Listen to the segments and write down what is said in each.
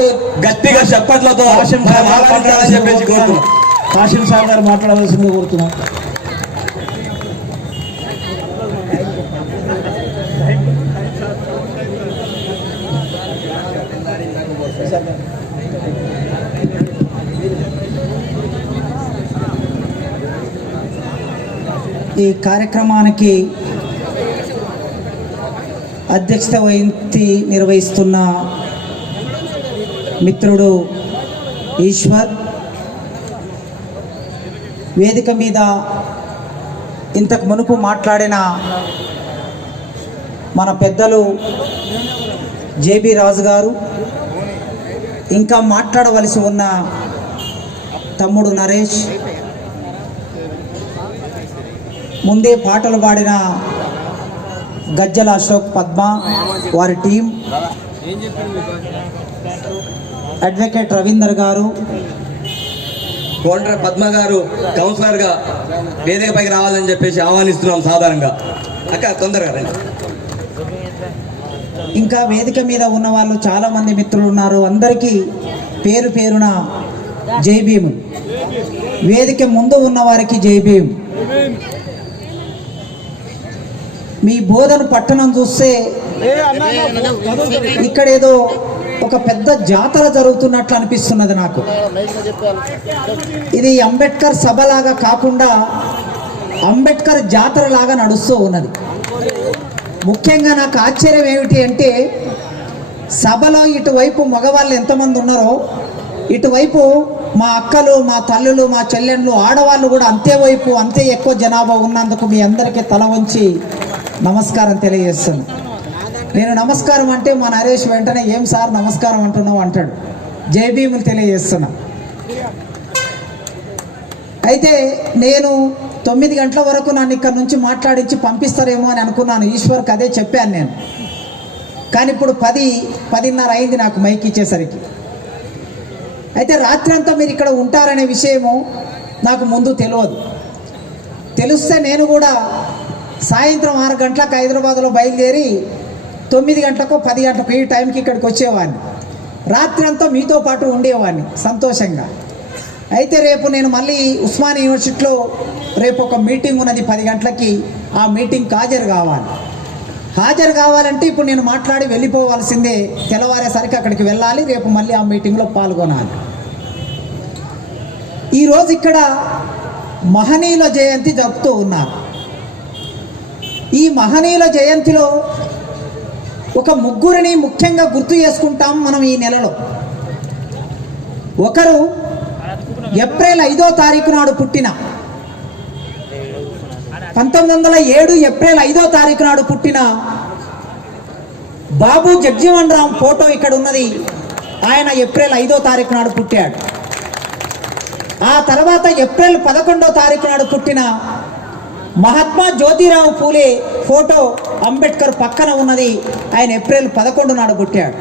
మాట్లాడుతూ గట్టిగా చప్పట్లతో మాట్లాడాలని చెప్పేసి కోరుతున్నాం. కాశీం సార్ గారు మాట్లాడవలసిందిగా కోరుతున్నాం. ఈ కార్యక్రమానికి అధ్యక్షత వహించి నిర్వహిస్తున్న మిత్రుడు ఈశ్వర్, వేదిక మీద ఇంతకు మునుపు మాట్లాడిన మన పెద్దలు జేబీ రాజు గారు, ఇంకా మాట్లాడవలసి ఉన్న తమ్ముడు నరేష్, ముందే పాటలు పాడిన గజ్జల అశోక్, పద్మ, వారి టీం, అడ్వకేట్ రవీందర్ గారు, కోండ్ర పద్మ గారు కౌన్సిలర్గా వేదికపైకి రావాలని చెప్పేసి ఆహ్వానిస్తున్నాం సాధారణంగా. అక్క తొందరగా రండి. ఇంకా వేదిక మీద ఉన్న వాళ్ళు చాలామంది మిత్రులు ఉన్నారు. అందరికీ పేరు పేరున జై భీమ్. వేదిక ముందు ఉన్న వారికి జై భీమ్. మీ బోధన పట్టణం చూస్తే ఇక్కడేదో ఒక పెద్ద జాతర జరుగుతున్నట్లు అనిపిస్తున్నది నాకు. ఇది అంబేద్కర్ సభలాగా కాకుండా అంబేద్కర్ జాతర లాగా నడుస్తూ ఉన్నది. ముఖ్యంగా నాకు ఆశ్చర్యం ఏమిటి అంటే, సభలో ఇటువైపు మగవాళ్ళు ఎంతమంది ఉన్నారో, ఇటువైపు మా అక్కలు, మా తల్లులు, మా చెల్లెళ్ళు, ఆడవాళ్ళు కూడా అంతే ఎక్కువ జనాభా ఉన్నందుకు మీ అందరికీ తల వంచి నమస్కారం తెలియజేస్తాను. నేను నమస్కారం అంటే మా నరేష్ వెంటనే ఏం సార్ నమస్కారం అంటున్నావు అంటాడు. జై భీములు తెలియజేస్తున్నా. అయితే నేను 9 గంటల వరకు నన్ను ఇక్కడ నుంచి మాట్లాడించి పంపిస్తారేమో అని అనుకున్నాను. ఈశ్వర్కి అదే చెప్పాను నేను. కానీ ఇప్పుడు 10:30 అయింది నాకు మైక్ ఇచ్చేసరికి. అయితే రాత్రి అంతా మీరు ఇక్కడ ఉంటారనే విషయము నాకు ముందు తెలియదు. తెలిస్తే నేను కూడా సాయంత్రం 6 గంటలకు హైదరాబాద్లో బయలుదేరి 9 గంటలకు 10 గంటలకు ఈ టైంకి ఇక్కడికి వచ్చేవాడిని. రాత్రి అంతా మీతో పాటు ఉండేవాడిని సంతోషంగా. అయితే రేపు నేను మళ్ళీ ఉస్మానియా యూనివర్సిటీలో రేపు ఒక మీటింగ్ ఉన్నది 10 గంటలకి. ఆ మీటింగ్కి హాజరు కావాలంటే ఇప్పుడు నేను మాట్లాడి వెళ్ళిపోవాల్సిందే. తెల్లవారేసరికి అక్కడికి వెళ్ళాలి. రేపు మళ్ళీ ఆ మీటింగ్లో పాల్గొనాలి. ఈరోజు ఇక్కడ మహనీయుల జయంతి జరుపుతూ ఉన్నారు. ఈ మహనీయుల జయంతిలో ఒక ముగ్గురిని ముఖ్యంగా గుర్తు చేసుకుంటాం మనం ఈ నెలలో. ఒకరు ఏప్రిల్ 5వ తారీఖు నాడు పుట్టిన 1907 ఏప్రిల్ 5వ తారీఖు నాడు పుట్టిన బాబు జగ్జీవన్ రామ్ ఫోటో ఇక్కడ ఉన్నది. ఆయన ఏప్రిల్ 5వ తారీఖు నాడు పుట్టాడు. ఆ తర్వాత ఏప్రిల్ 11వ తారీఖు నాడు పుట్టిన మహాత్మా జ్యోతిరావు పూలే ఫోటో అంబేద్కర్ పక్కన ఉన్నది. ఆయన ఏప్రిల్ 11 నాడు పుట్టాడు.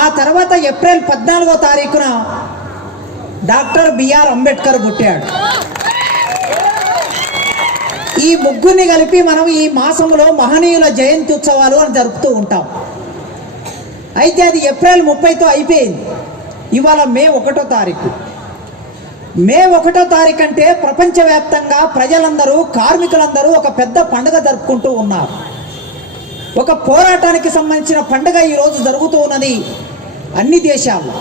ఆ తర్వాత ఏప్రిల్ 14వ తారీఖున డాక్టర్ బిఆర్ అంబేద్కర్ పుట్టాడు. ఈ ముగ్గురిని కలిపి మనం ఈ మాసంలో మహనీయుల జయంతి ఉత్సవాలు అని జరుపుతూ ఉంటాం. అయితే అది ఏప్రిల్ 30తో అయిపోయింది. ఇవాళ మే 1వ తారీఖు. మే 1వ తారీఖు అంటే ప్రపంచవ్యాప్తంగా ప్రజలందరూ, కార్మికులందరూ ఒక పెద్ద పండుగ జరుపుకుంటూ ఉన్నారు. ఒక పోరాటానికి సంబంధించిన పండుగ ఈరోజు జరుగుతూ ఉన్నది అన్ని దేశాల్లో.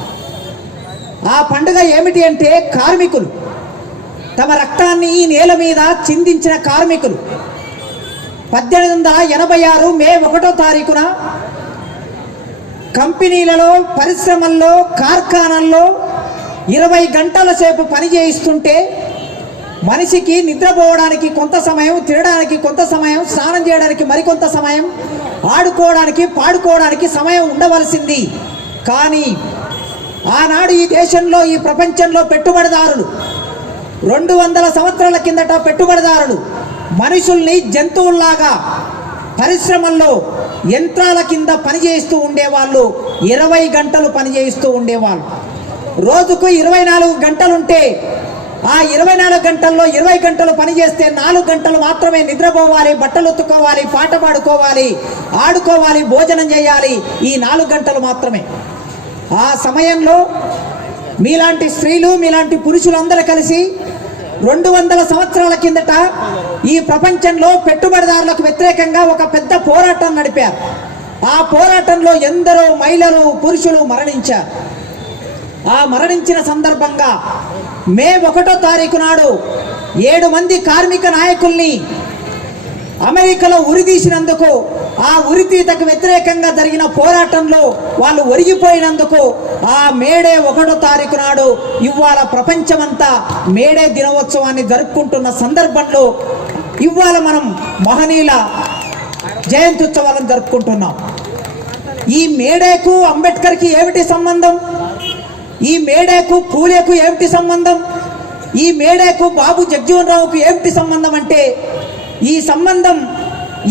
ఆ పండుగ ఏమిటి అంటే, కార్మికులు తమ రక్తాన్ని ఈ నేల మీద చిందించిన కార్మికులు 1886 మే 1వ తారీఖున కంపెనీలలో, పరిశ్రమల్లో, కార్ఖానాల్లో 20 గంటల సేపు పని చేయిస్తుంటే మనిషికి నిద్రపోవడానికి కొంత సమయం, తినడానికి కొంత సమయం, స్నానం చేయడానికి మరికొంత సమయం, ఆడుకోవడానికి, పాడుకోవడానికి సమయం ఉండవలసింది. కానీ ఆనాడు ఈ దేశంలో, ఈ ప్రపంచంలో పెట్టుబడిదారులు 200 సంవత్సరాల కిందట పెట్టుబడిదారులు మనుషుల్ని జంతువుల్లాగా పరిశ్రమల్లో యంత్రాల కింద పనిచేస్తూ ఉండేవాళ్ళు. 20 గంటలు పనిచేస్తూ ఉండేవాళ్ళు. రోజుకు 24 గంటలుంటే ఆ 24 గంటల్లో 20 గంటలు పనిచేస్తే 4 గంటలు మాత్రమే నిద్రపోవాలి, బట్టలు ఉతుక్కోవాలి, పాట పాడుకోవాలి, ఆడుకోవాలి, భోజనం చేయాలి. ఈ 4 గంటలు మాత్రమే. ఆ సమయంలో మీలాంటి స్త్రీలు మీలాంటి పురుషులందరూ కలిసి 200 సంవత్సరాల కిందట ఈ ప్రపంచంలో పెట్టుబడిదారులకు వ్యతిరేకంగా ఒక పెద్ద పోరాటం నడిపారు. ఆ పోరాటంలో ఎందరో మహిళలు పురుషులు మరణించారు. ఆ మరణించిన సందర్భంగా మే 1వ తారీఖు నాడు 7 మంది కార్మిక నాయకుల్ని అమెరికాలో ఉరితీసినందుకు, ఆ ఉరితీతకు వ్యతిరేకంగా జరిగిన పోరాటంలో వాళ్ళు ఒరిగిపోయినందుకు ఆ మేడే 1వ తారీఖు నాడు ఇవాళ ప్రపంచమంతా మేడే దినోత్సవాన్ని జరుపుకుంటున్న సందర్భంలో ఇవాళ మనం మహనీయుల జయంత్యుత్సవాలను జరుపుకుంటున్నాం. ఈ మేడేకు అంబేద్కర్కి ఏమిటి సంబంధం? ఈ మేడేకు పూలేకు ఏమిటి సంబంధం? ఈ మేడేకు బాబు జగజీవన్ రావుకు ఏమిటి సంబంధం అంటే, ఈ సంబంధం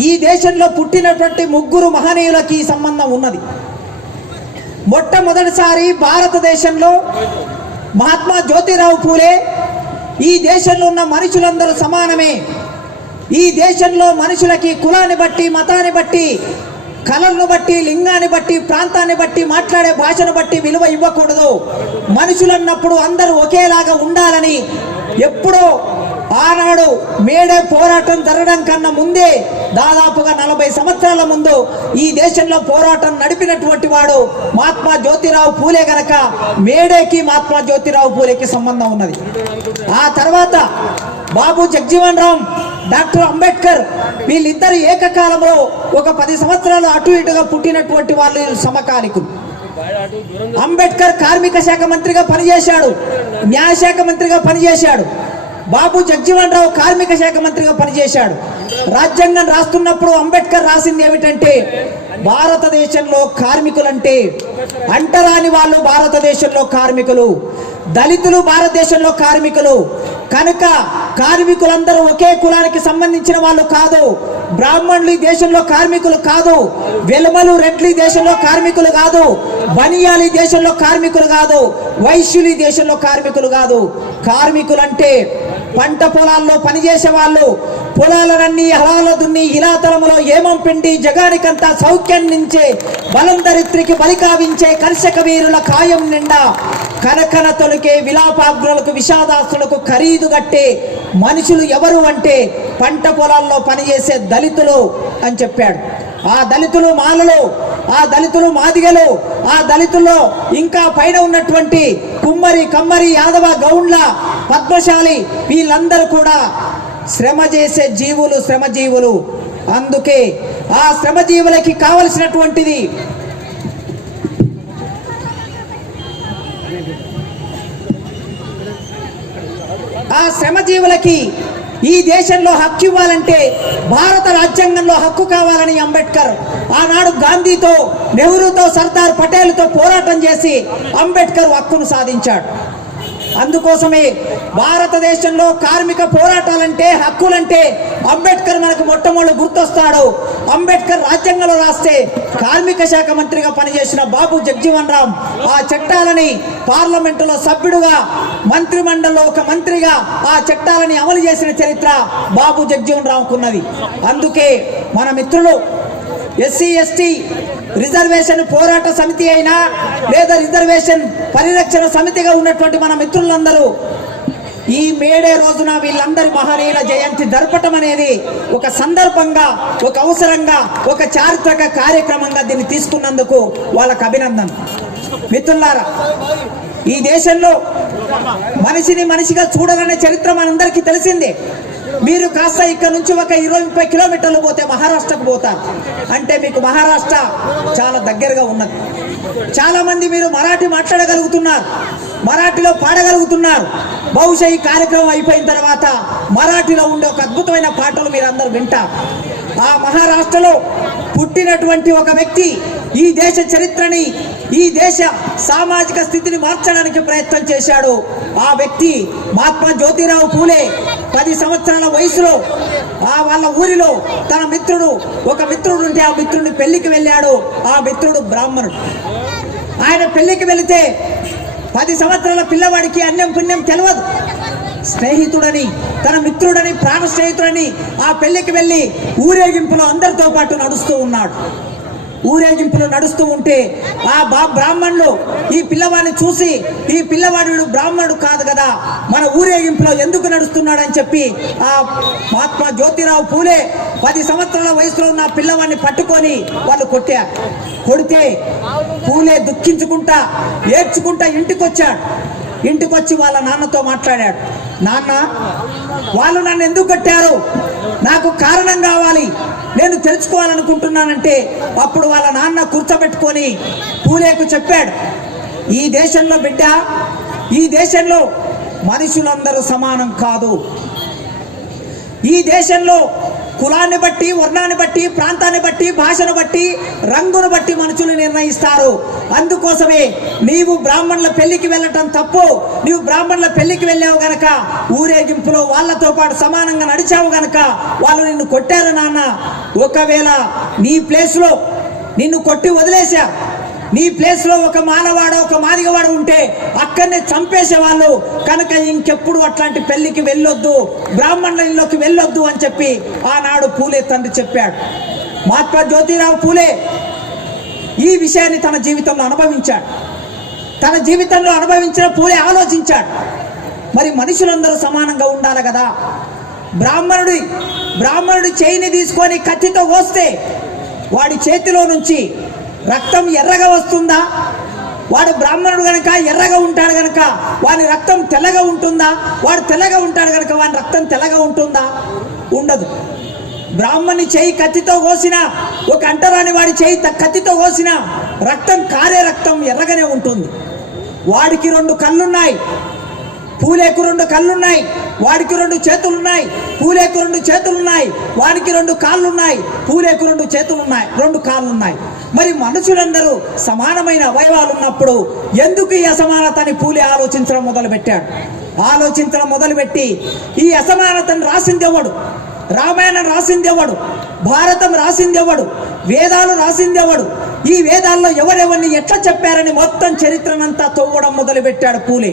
ఈ దేశంలో పుట్టినటువంటి 3 మహనీయులకి ఈ సంబంధం ఉన్నది. మొట్టమొదటిసారి భారతదేశంలో మహాత్మా జ్యోతిరావు పూలే ఈ దేశంలో ఉన్న మనుషులందరూ సమానమే, ఈ దేశంలో మనుషులకి కులాన్ని బట్టి, మతాన్ని బట్టి, కలర్ను బట్టి, లింగాన్ని బట్టి, ప్రాంతాన్ని బట్టి, మాట్లాడే భాషను బట్టి విలువ ఇవ్వకూడదు, మనుషులన్నప్పుడు అందరూ ఒకేలాగా ఉండాలని ఎప్పుడో ఆనాడు మేడే పోరాటం జరగడం కన్నా ముందే దాదాపుగా 40 సంవత్సరాల ముందు ఈ దేశంలో పోరాటం నడిపినటువంటి వాడు మహాత్మా జ్యోతిరావు పూలే గనక మేడేకి మహాత్మా జ్యోతిరావు పూలేకి సంబంధం ఉన్నది. ఆ తర్వాత బాబు జగజీవన్ రామ్, డాక్టర్ అంబేద్కర్ వీళ్ళిద్దరు ఏకకాలంలో ఒక 10 సంవత్సరాలు అటు ఇటుగా పుట్టినటువంటి వాళ్ళు సమకాలికులు. అంబేద్కర్ కార్మిక శాఖ మంత్రిగా పనిచేశాడు, న్యాయశాఖ మంత్రిగా పనిచేశాడు. బాబు జగజీవన్ రావు కార్మిక శాఖ మంత్రిగా పనిచేశాడు. రాజ్యాంగం రాస్తున్నప్పుడు అంబేద్కర్ రాసింది ఏమిటంటే, భారతదేశంలో కార్మికులంటే అంటరాని వాళ్ళు భారతదేశంలో కార్మికులు, దళితులు భారతదేశంలో కార్మికులు కనుక కార్మికులందరూ ఒకే కులానికి సంబంధించిన వాళ్ళు కాదు, బ్రాహ్మణులు ఈ దేశంలో కార్మికులు కాదు, వెలమలు రెడ్లు ఈ దేశంలో కార్మికులు కాదు, బనియాలు ఈ దేశంలో కార్మికులు కాదు, వైశ్యులు ఈ దేశంలో కార్మికులు కాదు. కార్మికులంటే పంట పొలాల్లో పనిచేసే వాళ్ళు, పొలాలన్నీ హలాల దున్ని ఇలాతలములో ఏమం పిండి జగానికంతా సౌఖ్యం నుంచే బలందరిత్రికి బలికావించే కర్షక వీరుల కాయం నిండా కనకన తొలికే విలాపాగ్రులకు విషాదాస్తులకు ఖరీదు గట్టే మనుషులు ఎవరు అంటే పంట పొలాల్లో పనిచేసే దళితులు అని చెప్పాడు. ఆ దళితులు మాలలు, ఆ దళితులు మాదిగలు, ఆ దళితుల్లో ఇంకా పైన ఉన్నటువంటి కుమ్మరి, కమ్మరి, యాదవ, గౌండ్ల, పద్మశాలి వీళ్ళందరూ కూడా శ్రమ చేసే జీవులు, శ్రమజీవులు. అందుకే ఆ శ్రమజీవులకి కావలసినటువంటిది ఆ శ్రమజీవులకి ఈ దేశంలో హక్కు ఇవ్వాలంటే భారత రాజ్యాంగంలో హక్కు కావాలని అంబేద్కర్ ఆనాడు గాంధీతో, నెహ్రూతో, సర్దార్ పటేల్తో పోరాటం చేసి అంబేద్కర్ హక్కును సాధించాడు. అందుకోసమే భారతదేశంలో కార్మిక పోరాటాలంటే, హక్కులంటే అంబేద్కర్ మనకు మొట్టమొదటి గుర్తొస్తాడు. అంబేద్కర్ రాజ్యాంగంలో రాస్తే కార్మిక శాఖ మంత్రిగా పనిచేసిన బాబు జగజీవన్ రామ్ ఆ చట్టాలని పార్లమెంటులో సభ్యుడుగా, మంత్రిమండలిలో ఒక మంత్రిగా ఆ చట్టాలని అమలు చేసిన చరిత్ర బాబు జగజీవన్ రామ్కున్నది. అందుకే మన మిత్రులు ఎస్సీ ఎస్టీ రిజర్వేషన్ పోరాట సమితి అయినా లేదా రిజర్వేషన్ పరిరక్షణ సమితిగా ఉన్నటువంటి మన మిత్రులందరూ ఈ మేడే రోజున వీళ్ళందరి మహనీయుల జయంతి జరపటం అనేది ఒక సందర్భంగా, ఒక అవసరంగా, ఒక చారిత్రక కార్యక్రమంగా దీన్ని తీసుకున్నందుకు వాళ్ళకు అభినందన. మిత్రులారా, ఈ దేశంలో మనిషిని మనిషిగా చూడాలనే చరిత్ర మనందరికీ తెలిసిందే. మీరు కాస్త ఇక్కడ నుంచి ఒక 20-30 కిలోమీటర్లు పోతే మహారాష్ట్రకు పోతారు. అంటే మీకు మహారాష్ట్ర చాలా దగ్గరగా ఉన్నది. చాలా మంది మీరు మరాఠీ మాట్లాడగలుగుతున్నారు, మరాఠీలో పాడగలుగుతున్నారు. బహుశా ఈ కార్యక్రమం అయిపోయిన తర్వాత మరాఠీలో ఉండే ఒక అద్భుతమైన పాటలు మీరు అందరూ వింటారు. ఆ మహారాష్ట్రలో పుట్టినటువంటి ఒక వ్యక్తి ఈ దేశ చరిత్రని, ఈ దేశ సామాజిక స్థితిని మార్చడానికి ప్రయత్నం చేశాడు. ఆ వ్యక్తి మహాత్మా జ్యోతిరావు పూలే. 10 సంవత్సరాల వయసులో వాళ్ళ ఊరిలో తన మిత్రుడు, ఒక మిత్రుడు ఉంటే ఆ మిత్రుడిని పెళ్లికి వెళ్ళాడు. ఆ మిత్రుడు బ్రాహ్మణుడు. ఆయన పెళ్లికి వెళితే 10 సంవత్సరాల పిల్లవాడికి అన్యం పుణ్యం తెలియదు. స్నేహితుడని, తన మిత్రుడని, ప్రాణ స్నేహితుడని ఆ పెళ్లికి వెళ్ళి ఊరేగింపులో అందరితో పాటు నడుస్తూ ఉన్నాడు. ఊరేగింపులు నడుస్తూ ఉంటే ఆ బ్రాహ్మణులు ఈ పిల్లవాడిని చూసి ఈ పిల్లవాడు బ్రాహ్మణుడు కాదు కదా, మన ఊరేగింపులో ఎందుకు నడుస్తున్నాడని చెప్పి ఆ మహాత్మా జ్యోతిరావు పూలే 10 సంవత్సరాల వయసులో ఉన్న పిల్లవాడిని పట్టుకొని వాళ్ళు కొట్టారు. కొడితే పూలే దుఃఖించుకుంటా ఏడ్చుకుంటా ఇంటికొచ్చి వాళ్ళ నాన్నతో మాట్లాడాడు. నాన్న, వాళ్ళు నన్ను ఎందుకు కొట్టారు, నాకు కారణం కావాలి, నేను తెలుసుకోవాలనుకుంటున్నానంటే అప్పుడు వాళ్ళ నాన్న కూర్చోబెట్టుకొని పూలేకు చెప్పాడు, ఈ దేశంలో బిడ్డ, ఈ దేశంలో మనుషులందరూ సమానం కాదు. ఈ దేశంలో కులాన్ని బట్టి, వర్ణాన్ని బట్టి, ప్రాంతాన్ని బట్టి, భాషను బట్టి, రంగును బట్టి మనుషులు నిర్ణయిస్తారు. అందుకోసమే నీవు బ్రాహ్మణుల పెళ్లికి వెళ్ళటం తప్పు. నీవు బ్రాహ్మణుల పెళ్లికి వెళ్ళావు గనక ఊరేగింపులో వాళ్ళతో పాటు సమానంగా నడిచావు గనక వాళ్ళు నిన్ను కొట్టారు నాన్న. ఒకవేళ నీ ప్లేస్లో నిన్ను కొట్టి వదిలేశా, నీ ప్లేస్లో ఒక మానవాడు ఒక మాదిగవాడు ఉంటే అక్కడనే చంపేసేవాళ్ళు. కనుక ఇంకెప్పుడు అట్లాంటి పెళ్లికి వెళ్ళొద్దు, బ్రాహ్మణుల ఇల్లోకి వెళ్ళొద్దు అని చెప్పి ఆనాడు పూలే తండ్రి చెప్పాడు. మహాత్మా జ్యోతిరావు పూలే ఈ విషయాన్ని తన జీవితంలో అనుభవించాడు. తన జీవితంలో అనుభవించిన పూలే ఆలోచించాడు, మరి మనుషులందరూ సమానంగా ఉండాలి కదా. బ్రాహ్మణుడి చేయిని తీసుకొని కత్తితో కోస్తే వాడి చేతిలో నుంచి రక్తం ఎర్రగా వస్తుందా? వాడు బ్రాహ్మణుడు గనక ఎర్రగా ఉంటాడు గనక వాని రక్తం తెల్లగా ఉంటుందా? వాడు తెల్లగా ఉంటాడు గనక వాని రక్తం తెల్లగా ఉంటుందా? ఉండదు. బ్రాహ్మణి చేయి కత్తితో కోసిన, ఒక అంటరాని వాడి చేయి కత్తితో కోసిన రక్తం కారే రక్తం ఎర్రగానే ఉంటుంది. వాడికి 2 కళ్ళున్నాయి, పూలేకు 2 కళ్ళున్నాయి. వాడికి 2 చేతులున్నాయి, పూలేకు 2 చేతులున్నాయి. వాడికి 2 కాళ్ళున్నాయి, పూలేకు 2 చేతులున్నాయి, 2 కాళ్ళున్నాయి. మరి మనుషులందరూ సమానమైన అవయవాలు ఉన్నప్పుడు ఎందుకు ఈ అసమానతని పూలే ఆలోచించడం మొదలుపెట్టాడు. ఆలోచించడం మొదలుపెట్టి ఈ అసమానతను రాసిందెవడు? రామాయణం రాసిందెవడు? భారతం రాసిందెవడు? వేదాలు రాసిందెవడు? ఈ వేదాల్లో ఎవరెవరిని ఎట్లా చెప్పారని మొత్తం చరిత్రనంతా తవ్వడం మొదలుపెట్టాడు పూలే.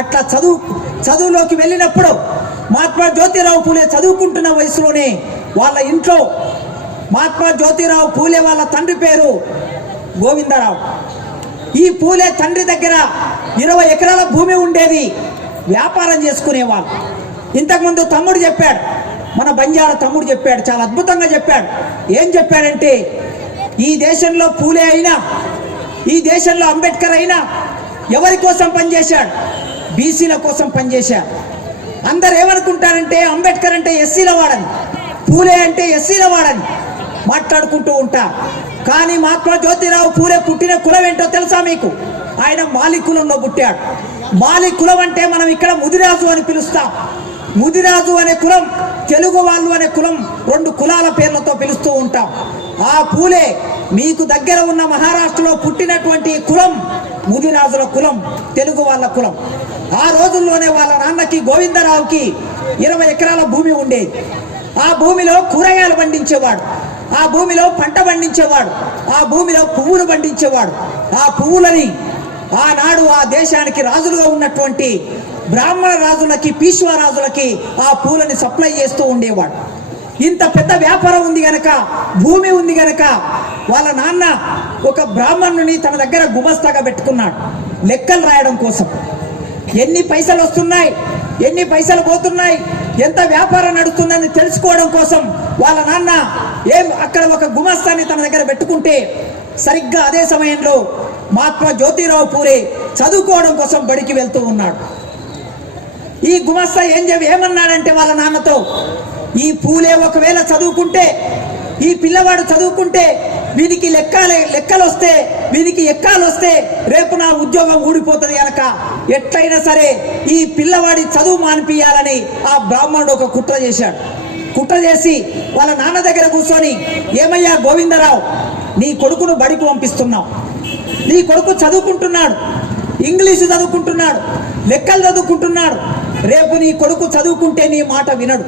అట్లా చదువులోకి వెళ్ళినప్పుడు మహాత్మా జ్యోతిరావు పూలే చదువుకుంటున్న వయసులోనే వాళ్ళ ఇంట్లో మహాత్మా జ్యోతిరావు పూలే వాళ్ళ తండ్రి పేరు గోవిందరావు. ఈ పూలే తండ్రి దగ్గర 20 ఎకరాల భూమి ఉండేది, వ్యాపారం చేసుకునేవాళ్ళు. ఇంతకుముందు తమ్ముడు చెప్పాడు, మన బంజారా తమ్ముడు చెప్పాడు, చాలా అద్భుతంగా చెప్పాడు. ఏం చెప్పాడంటే, ఈ దేశంలో పూలే అయినా, ఈ దేశంలో అంబేద్కర్ అయినా ఎవరి కోసం పనిచేశాడు? బీసీల కోసం పనిచేశాడు. అందరు ఏమనుకుంటారంటే అంబేద్కర్ అంటే ఎస్సీల వాడని, పూలే అంటే ఎస్సీల వాడని మాట్లాడుకుంటూ ఉంటారు. కానీ మహాత్మా జ్యోతిరావు పూలే పుట్టిన కులం ఏంటో తెలుసా మీకు? ఆయన మాలి కులంలో పుట్టాడు. మాలి కులం అంటే మనం ఇక్కడ ముదిరాజు అని పిలుస్తాం. ముదిరాజు అనే కులం, తెలుగు వాళ్ళు అనే కులం, 2 కులాల పేర్లతో పిలుస్తూ ఉంటాం. ఆ పూలే మీకు దగ్గర ఉన్న మహారాష్ట్రలో పుట్టినటువంటి కులం ముదిరాజుల కులం, తెలుగు వాళ్ళ కులం. ఆ రోజుల్లోనే వాళ్ళ నాన్నకి గోవిందరావుకి 20 ఎకరాల భూమి ఉండేది. ఆ భూమిలో కూరగాయలు పండించేవాడు, ఆ భూమిలో పంట పండించేవాడు, ఆ భూమిలో పువ్వులు పండించేవాడు. ఆ పువ్వులని ఆనాడు ఆ దేశానికి రాజులుగా ఉన్నటువంటి బ్రాహ్మణ రాజులకి, పీష్వా రాజులకి ఆ పూలని సప్లై చేస్తూ ఉండేవాడు. ఇంత పెద్ద వ్యాపారం ఉంది గనక, భూమి ఉంది గనక వాళ్ళ నాన్న ఒక బ్రాహ్మణుని తన దగ్గర గుమస్తాగా పెట్టుకున్నాడు, లెక్కలు రాయడం కోసం. ఎన్ని పైసలు వస్తున్నాయి, ఎన్ని పైసలు పోతున్నాయి, ఎంత వ్యాపారం నడుస్తుందని తెలుసుకోవడం కోసం వాళ్ళ నాన్న అక్కడ ఒక గుమస్తాని తన దగ్గర పెట్టుకుంటే, సరిగ్గా అదే సమయంలో మహాత్మా జ్యోతిరావు పూలే చదువుకోవడం కోసం బడికి వెళ్తూ ఉన్నాడు. ఈ గుమస్తా ఏమన్నాడంటే వాళ్ళ నాన్నతో, ఈ పూలే ఒకవేళ చదువుకుంటే, ఈ పిల్లవాడు చదువుకుంటే వీనికి లెక్కలు వస్తే, వీనికి ఎక్కాలు వస్తే రేపు నా ఉద్యోగం ఊడిపోతుంది కనుక ఎట్లయినా సరే ఈ పిల్లవాడి చదువు మానిపియాలని ఆ బ్రాహ్మణుడు ఒక కుట్ర చేశాడు. కుట్ర చేసి వాళ్ళ నాన్న దగ్గర కూర్చొని, ఏమయ్యా గోవిందరావు, నీ కొడుకును బడికి పంపిస్తున్నావు, నీ కొడుకు చదువుకుంటున్నాడు, ఇంగ్లీషు చదువుకుంటున్నాడు, లెక్కలు చదువుకుంటున్నాడు. రేపు నీ కొడుకు చదువుకుంటే నీ మాట వినడు.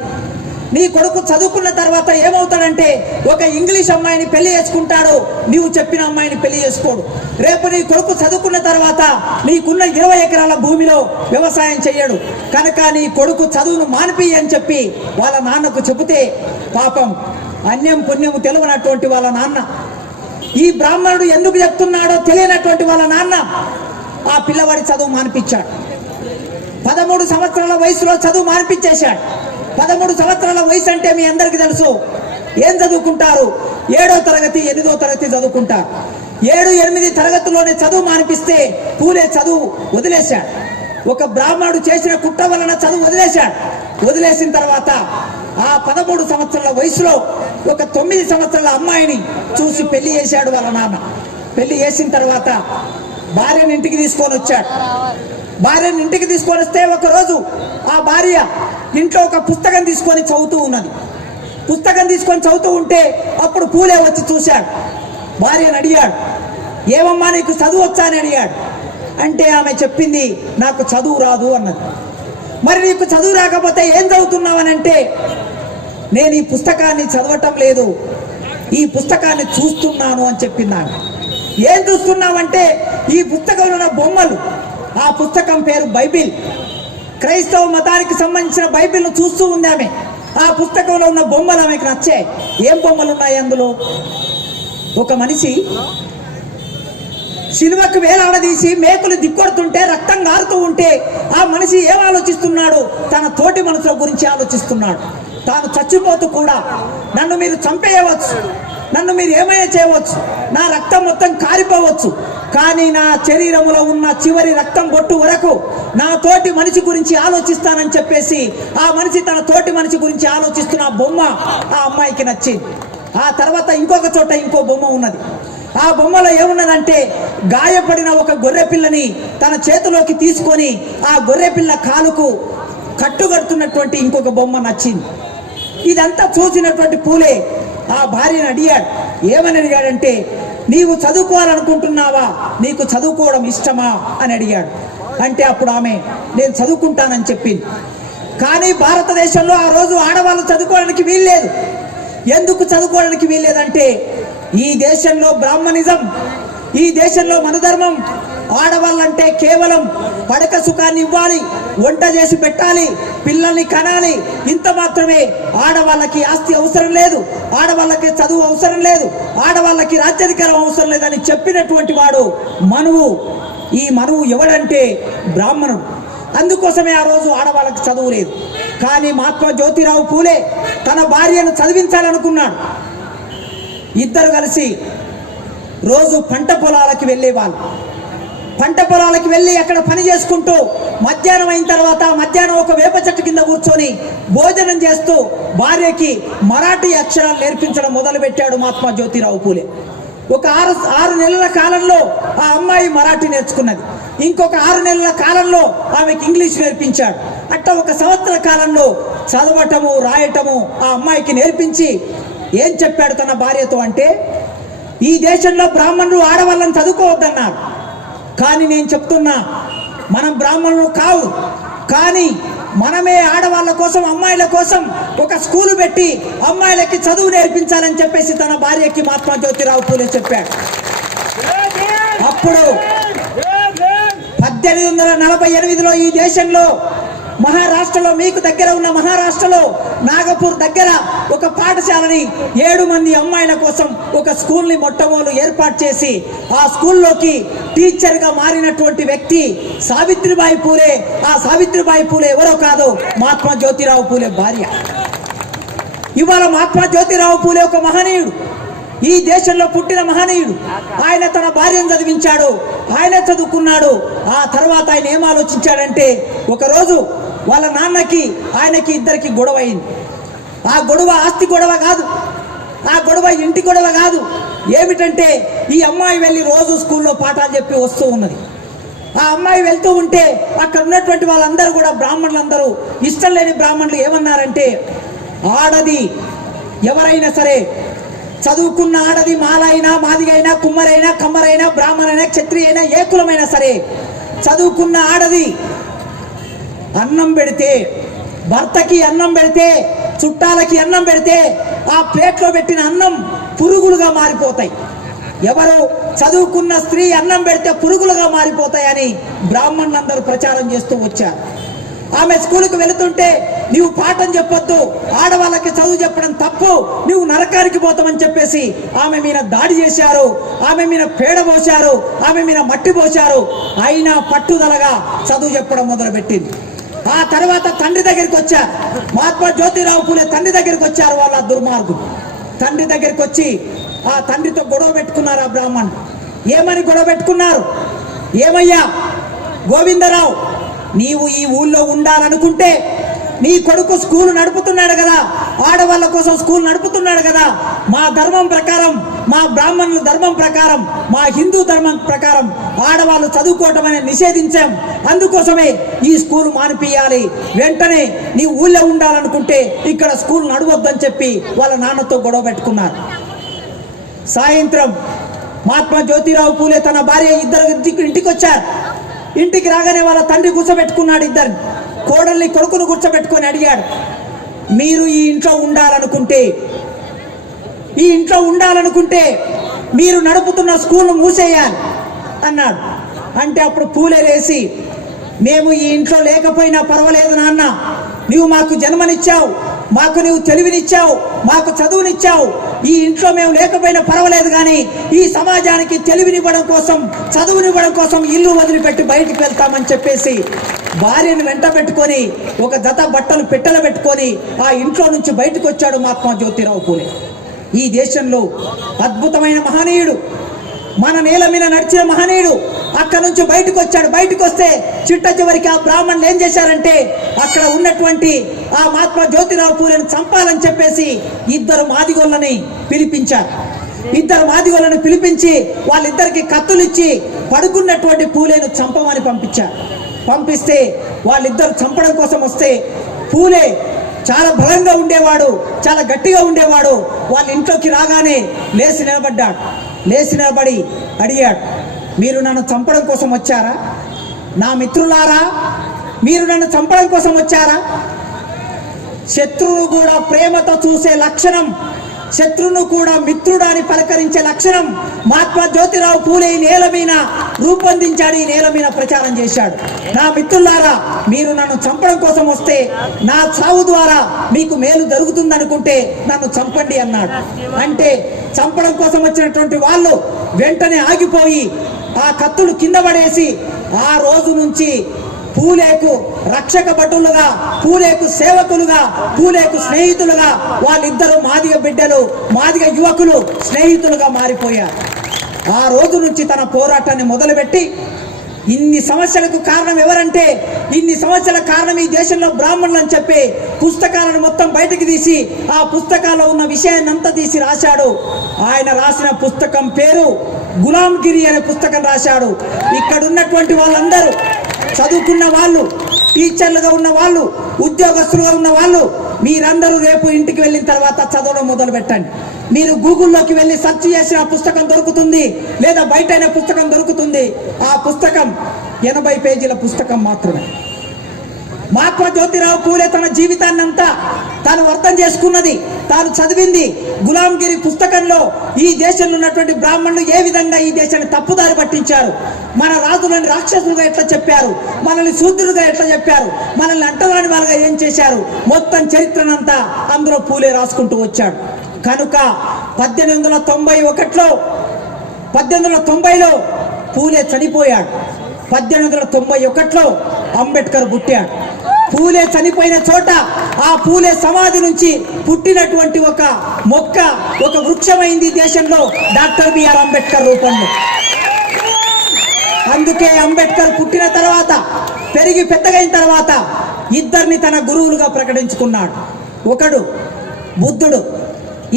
నీ కొడుకు చదువుకున్న తర్వాత ఏమవుతాడంటే ఒక ఇంగ్లీష్ అమ్మాయిని పెళ్లి చేసుకుంటాడు, నీవు చెప్పిన అమ్మాయిని పెళ్లి చేసుకోడు. రేపు నీ కొడుకు చదువుకున్న తర్వాత నీకున్న 20 ఎకరాల భూమిలో వ్యవసాయం చెయ్యడు. కనుక నీ కొడుకు చదువును మానిపి అని చెప్పి వాళ్ళ నాన్నకు చెబితే, పాపం అన్యం పుణ్యము తెలియనటువంటి వాళ్ళ నాన్న ఈ బ్రాహ్మణుడు ఎందుకు చెప్తున్నాడో తెలియనటువంటి వాళ్ళ నాన్న ఆ పిల్లవాడి చదువు మానిపించాడు. 13 సంవత్సరాల వయసులో చదువు మానిపించేశాడు. 13 సంవత్సరాల వయసు అంటే మీ అందరికీ తెలుసు. ఏం చదువుకుంటారు? 7వ తరగతి 8వ తరగతి చదువుకుంటారు. 7, 8 తరగతిలోనే చదువు మానిపిస్తే పూలే చదువు వదిలేశాడు. ఒక బ్రాహ్మణుడు చేసిన కుట్ర వలన చదువు వదిలేశాడు. వదిలేసిన తర్వాత ఆ 13 సంవత్సరాల వయసులో ఒక 9 సంవత్సరాల అమ్మాయిని చూసి పెళ్లి చేశాడు వాళ్ళ నాన్న. పెళ్లి చేసిన తర్వాత భార్యను ఇంటికి తీసుకొని వచ్చాడు. భార్యను ఇంటికి తీసుకొని వస్తే ఒకరోజు ఆ భార్య ఇంట్లో ఒక పుస్తకం తీసుకొని చదువుతూ ఉన్నది. పుస్తకం తీసుకొని చదువుతూ ఉంటే అప్పుడు పూలే వచ్చి చూశాడు. భార్యను అడిగాడు, ఏమమ్మా నీకు చదువు వచ్చా అని అడిగాడు. అంటే ఆమె చెప్పింది, నాకు చదువు రాదు అన్నది. మరి నీకు చదువు రాకపోతే ఏం చదువుతున్నావని అంటే, నేను ఈ పుస్తకాన్ని చదవటం లేదు, ఈ పుస్తకాన్ని చూస్తున్నాను అని చెప్పింది ఆమె. ఏం చూస్తున్నావంటే, ఈ పుస్తకంలో ఉన్న బొమ్మలు, ఆ పుస్తకం పేరు బైబిల్, క్రైస్తవ మతానికి సంబంధించిన బైబిల్ను చూస్తూ ఉంది ఆమె. ఆ పుస్తకంలో ఉన్న బొమ్మలు ఆమెకు నచ్చాయి. ఏం బొమ్మలు ఉన్నాయి అందులో? ఒక మనిషి శిలువకు వేలాడదీసి మేకులు దిక్కొడుతుంటే రక్తం గారుతూ ఉంటే ఆ మనిషి ఏం ఆలోచిస్తున్నాడు? తన తోటి మనుషుల గురించి ఆలోచిస్తున్నాడు. తాను చచ్చిపోతూ కూడా, నన్ను మీరు చంపేయవచ్చు, నన్ను మీరు ఏమైనా చేయవచ్చు, నా రక్తం మొత్తం కారిపోవచ్చు, కానీ నా శరీరంలో ఉన్న చివరి రక్తం బొట్టు వరకు నా తోటి మనిషి గురించి ఆలోచిస్తానని చెప్పేసి ఆ మనిషి తన తోటి మనిషి గురించి ఆలోచిస్తున్న బొమ్మ ఆ అమ్మాయికి నచ్చింది. ఆ తర్వాత ఇంకొక చోట ఇంకో బొమ్మ ఉన్నది. ఆ బొమ్మలో ఏమున్నదంటే, గాయపడిన ఒక గొర్రె పిల్లని తన చేతిలోకి తీసుకొని ఆ గొర్రె పిల్ల కాలుకు కట్టుగడుతున్నటువంటి ఇంకొక బొమ్మ నచ్చింది. ఇదంతా చూసినటువంటి పూలే ఆ భార్యను అడిగాడు. ఏమని అడిగాడంటే, నీవు చదువుకోవాలనుకుంటున్నావా, నీకు చదువుకోవడం ఇష్టమా అని అడిగాడు. అంటే అప్పుడు ఆమె, నేను చదువుకుంటానని చెప్పింది. కానీ భారతదేశంలో ఆ రోజు ఆడవాళ్ళు చదువుకోవడానికి వీల్లేదు. ఎందుకు చదువుకోవడానికి వీల్లేదంటే, ఈ దేశంలో బ్రాహ్మణిజం, ఈ దేశంలో మనధర్మం, ఆడవాళ్ళంటే కేవలం పడక సుఖాన్ని ఇవ్వాలి, వంట చేసి పెట్టాలి, పిల్లల్ని కనాలి, ఇంత మాత్రమే. ఆడవాళ్ళకి ఆస్తి అవసరం లేదు, ఆడవాళ్ళకి చదువు అవసరం లేదు, ఆడవాళ్ళకి రాజ్యాధికారం అవసరం లేదని చెప్పినటువంటి వాడు మనువు. ఈ మనువు ఎవడంటే బ్రాహ్మణుడు. అందుకోసమే ఆ రోజు ఆడవాళ్ళకి చదువు లేదు. కానీ మహాత్మా జ్యోతిరావు పూలే తన భార్యను చదివించాలనుకున్నాడు. ఇద్దరు కలిసి రోజు పంట పొలాలకి వెళ్ళేవాళ్ళు. పంట పొలాలకి వెళ్ళి అక్కడ పని చేసుకుంటూ మధ్యాహ్నం అయిన తర్వాత మధ్యాహ్నం ఒక వేప చెట్టు కింద కూర్చొని భోజనం చేస్తూ భార్యకి మరాఠీ అక్షరాలు నేర్పించడం మొదలుపెట్టాడు మహాత్మా జ్యోతిరావు పూలే. ఒక 6 నెలల కాలంలో ఆ అమ్మాయి మరాఠీ నేర్చుకున్నది. ఇంకొక 6 నెలల కాలంలో ఆమెకి ఇంగ్లీష్ నేర్పించాడు. అట్లా 1 సంవత్సర కాలంలో చదవటము రాయటము ఆ అమ్మాయికి నేర్పించి ఏం చెప్పాడు తన భార్యతో అంటే, ఈ దేశంలో బ్రాహ్మణులు ఆడవాళ్ళని చదువుకోవద్దన్నారు, కానీ నేను చెప్తున్నా, మనం బ్రాహ్మణులు కావు, కానీ మనమే ఆడవాళ్ళ కోసం, అమ్మాయిల కోసం ఒక స్కూలు పెట్టి అమ్మాయిలకి చదువు నేర్పించాలని చెప్పేసి తన భార్యకి మహాత్మా జ్యోతిరావు పూలే చెప్పాడు. అప్పుడు 1848లో ఈ దేశంలో మహారాష్ట్రలో, మీకు దగ్గర ఉన్న మహారాష్ట్రలో నాగపూర్ దగ్గర ఒక పాఠశాలని 7 మంది అమ్మాయిల కోసం ఒక స్కూల్ని మొట్టమొదలు ఏర్పాటు చేసి ఆ స్కూల్లోకి టీచర్గా మారినటువంటి వ్యక్తి సావిత్రిబాయి పూలే. ఆ సావిత్రిబాయి పూలే ఎవరో కాదు, మహాత్మా జ్యోతిరావు పూలే భార్య. ఇవాళ మహాత్మా జ్యోతిరావు పూలే ఒక మహనీయుడు, ఈ దేశంలో పుట్టిన మహనీయుడు. ఆయన తన భార్యను చదివించాడు, ఆయన చదువుకున్నాడు. ఆ తర్వాత ఆయన ఏం ఆలోచించాడంటే, ఒకరోజు వాళ్ళ నాన్నకి ఆయనకి ఇద్దరికి గొడవ అయింది. ఆ గొడవ ఆస్తి గొడవ కాదు, ఆ గొడవ ఇంటి గొడవ కాదు. ఏమిటంటే, ఈ అమ్మాయి వెళ్ళి రోజు స్కూల్లో పాఠాలు చెప్పి వస్తూ ఉన్నది. ఆ అమ్మాయి వెళ్తూ ఉంటే అక్కడ ఉన్నటువంటి వాళ్ళందరూ కూడా, బ్రాహ్మణులందరూ, ఇష్టం లేని బ్రాహ్మణులు ఏమన్నారంటే, ఆడది ఎవరైనా సరే, చదువుకున్న ఆడది, మాలైనా మాదిగైనా కుమ్మరైనా కమ్మరైనా బ్రాహ్మణైనా క్షత్రియ అయినా ఏ కులమైనా సరే, చదువుకున్న ఆడది అన్నం పెడితే, భర్తకి అన్నం పెడితే, చుట్టాలకి అన్నం పెడితే ఆ ప్లేట్లో పెట్టిన అన్నం పురుగులుగా మారిపోతాయి. ఎవరు చదువుకున్న స్త్రీ అన్నం పెడితే పురుగులుగా మారిపోతాయని బ్రాహ్మణులందరూ ప్రచారం చేస్తూ వచ్చారు. ఆమె స్కూల్కి వెళుతుంటే నీవు పాఠం చెప్పొద్దు, ఆడవాళ్ళకి చదువు చెప్పడం తప్పు, నువ్వు నరకానికి పోతామని చెప్పేసి ఆమె మీద దాడి చేశారు, ఆమె మీద పేడ పోశారు, ఆమె మీద మట్టి పోశారు. అయినా పట్టుదలగా చదువు చెప్పడం మొదలుపెట్టింది. ఆ తర్వాత తండ్రి దగ్గరికి వచ్చారు, మహాత్మా జ్యోతిరావు పూలే తండ్రి దగ్గరికి వచ్చారు. వాళ్ళ దుర్మార్గుడు తండ్రి దగ్గరికి వచ్చి ఆ తండ్రితో గొడవ పెట్టుకున్నారు. ఆ బ్రాహ్మణ్ ఏమని గొడవ పెట్టుకున్నారు? ఏమయ్యా గోవిందరావు, నీవు ఈ ఊళ్ళో ఉండాలనుకుంటే, నీ కొడుకు స్కూల్ నడుపుతున్నాడు కదా, ఆడవాళ్ళ కోసం స్కూల్ నడుపుతున్నాడు కదా, మా ధర్మం ప్రకారం, మా బ్రాహ్మణుల ధర్మం ప్రకారం, మా హిందూ ధర్మం ప్రకారం ఆడవాళ్ళు చదువుకోవటం అనేది నిషేధించాం. అందుకోసమే ఈ స్కూల్ మానిపియాలి. వెంటనే నీ ఊళ్ళో ఉండాలనుకుంటే ఇక్కడ స్కూల్ నడవద్దని చెప్పి వాళ్ళ నాన్నతో గొడవ పెట్టుకున్నారు. సాయంత్రం మహాత్మా జ్యోతిరావు పూలే తన భార్య ఇద్దరు ఇంటికి వచ్చారు. ఇంటికి రాగానే వాళ్ళ తండ్రి కూర్చోబెట్టుకున్నాడు. ఇద్దరు కోడల్ని కొడుకును కూర్చోబెట్టుకొని అడిగాడు, మీరు ఈ ఇంట్లో ఉండాలనుకుంటే మీరు నడుపుతున్న స్కూల్ను మూసేయాలి అన్నాడు. అంటే అప్పుడు పూలే లేసి, మేము ఈ ఇంట్లో లేకపోయినా పర్వాలేదు నాన్న, నీవు మాకు జన్మనిచ్చావు, మాకు నీవు తెలివినిచ్చావు, మాకు చదువునిచ్చావు, ఈ ఇంట్లో మేము లేకపోయినా పర్వాలేదు, కానీ ఈ సమాజానికి తెలివినివ్వడం కోసం, చదువునివ్వడం కోసం ఇల్లు వదిలిపెట్టి బయటికి వెళ్తామని చెప్పేసి భార్యను వెంట పెట్టుకొని ఒక జత బట్టలు పెట్టెలు పెట్టుకొని ఆ ఇంట్లో నుంచి బయటకు వచ్చాడు మహాత్మా జ్యోతిరావు పూలే. ఈ దేశంలో అద్భుతమైన మహనీయుడు, మన నేల మీద నడిచిన మహనీయుడు అక్కడ నుంచి బయటకు వచ్చాడు. బయటకు వస్తే చిట్ట చివరికి ఆ బ్రాహ్మణులు ఏం చేశారంటే, అక్కడ ఉన్నటువంటి ఆ మహాత్మా జ్యోతిరావు పూలేని చంపాలని చెప్పేసి ఇద్దరు మాదిగోళ్ళని పిలిపించారు. ఇద్దరు మాదిగోళ్ళని పిలిపించి వాళ్ళిద్దరికి కత్తులు ఇచ్చి పడుకున్నటువంటి పూలేను చంపమని పంపించారు. పంపిస్తే వాళ్ళిద్దరు చంపడం కోసం వస్తే పూలే చాలా బలంగా ఉండేవాడు, చాలా గట్టిగా ఉండేవాడు. వాళ్ళ ఇంట్లోకి రాగానే లేచి నిలబడ్డాడు. లేచి నిలబడి అడిగాడు, మీరు నన్ను చంపడం కోసం వచ్చారా? నా మిత్రులారా, మీరు నన్ను చంపడం కోసం వచ్చారా? శత్రువును కూడా ప్రేమతో చూసే లక్షణం, శత్రువును కూడా మిత్రుడాని పలకరించే లక్షణం మహాత్మా జ్యోతిరావు పూలే ఈ నేల మీద రూపొందించాడు, ఈ నేల మీద ప్రచారం చేశాడు. నా మిత్రులారా, మీరు నన్ను చంపడం కోసం వస్తే నా చావు ద్వారా మీకు మేలు జరుగుతుందనుకుంటే నన్ను చంపండి అన్నాడు. అంటే చంపడం కోసం వచ్చినటువంటి వాళ్ళు వెంటనే ఆగిపోయి ఆ కత్తులు కింద పడేసి ఆ రోజు నుంచి పూలేకు రక్షక భటులుగా, పూలేకు సేవకులుగా, పూలేకు స్నేహితులుగా వాళ్ళిద్దరూ మాదిగ బిడ్డలు, మాదిగ యువకులు స్నేహితులుగా మారిపోయారు. ఆ రోజు నుంచి తన పోరాటాన్ని మొదలుపెట్టి ఇన్ని సమస్యలకు కారణం ఎవరంటే, ఇన్ని సమస్యల కారణం ఈ దేశంలో బ్రాహ్మణులు అని చెప్పి పుస్తకాలను మొత్తం బయటకు తీసి ఆ పుస్తకాల్లో ఉన్న విషయాన్ని అంతా తీసి రాశాడు. ఆయన రాసిన పుస్తకం పేరు గులాంగిరి అనే పుస్తకం రాశాడు. ఇక్కడ ఉన్నటువంటి వాళ్ళందరూ చదువుకున్న వాళ్ళు, టీచర్లుగా ఉన్న వాళ్ళు, ఉద్యోగస్తులుగా ఉన్న వాళ్ళు, మీరందరూ రేపు ఇంటికి వెళ్ళిన తర్వాత చదవడం మొదలు పెట్టండి. మీరు గూగుల్లోకి వెళ్ళి సెర్చ్ చేసిన పుస్తకం దొరుకుతుంది, లేదా బయట పుస్తకం దొరుకుతుంది. ఆ పుస్తకం 80 పేజీల పుస్తకం మాత్రమే. మహాత్మా జ్యోతిరావు పూలే తన జీవితాన్ని అంతా తాను అర్థం చేసుకున్నది, తాను చదివింది గులాంగిరి పుస్తకంలో ఈ దేశంలో ఉన్నటువంటి బ్రాహ్మణులు ఏ విధంగా ఈ దేశాన్ని తప్పుదారి పట్టించారు, మన రాజులను రాక్షసులుగా ఎట్లా చెప్పారు, మనల్ని శూద్రులుగా ఎట్లా చెప్పారు, మనల్ని అంటరాని వాళ్ళగా ఏం చేశారు, మొత్తం చరిత్రనంతా అందులో పూలే రాసుకుంటూ వచ్చాడు. కనుక 1890లో పూలే చనిపోయాడు. 1891లో అంబేద్కర్ పుట్టాడు. పూలే చనిపోయిన చోట ఆ పూలే సమాధి నుంచి పుట్టినటువంటి ఒక మొక్క, ఒక వృక్షమైంది దేశంలో డాక్టర్ బిఆర్ అంబేద్కర్ రూపంలో. అందుకే అంబేద్కర్ పుట్టిన తర్వాత, పెరిగి పెద్దగైన తర్వాత ఇద్దరిని తన గురువులుగా ప్రకటించుకున్నాడు. ఒకడు బుద్ధుడు.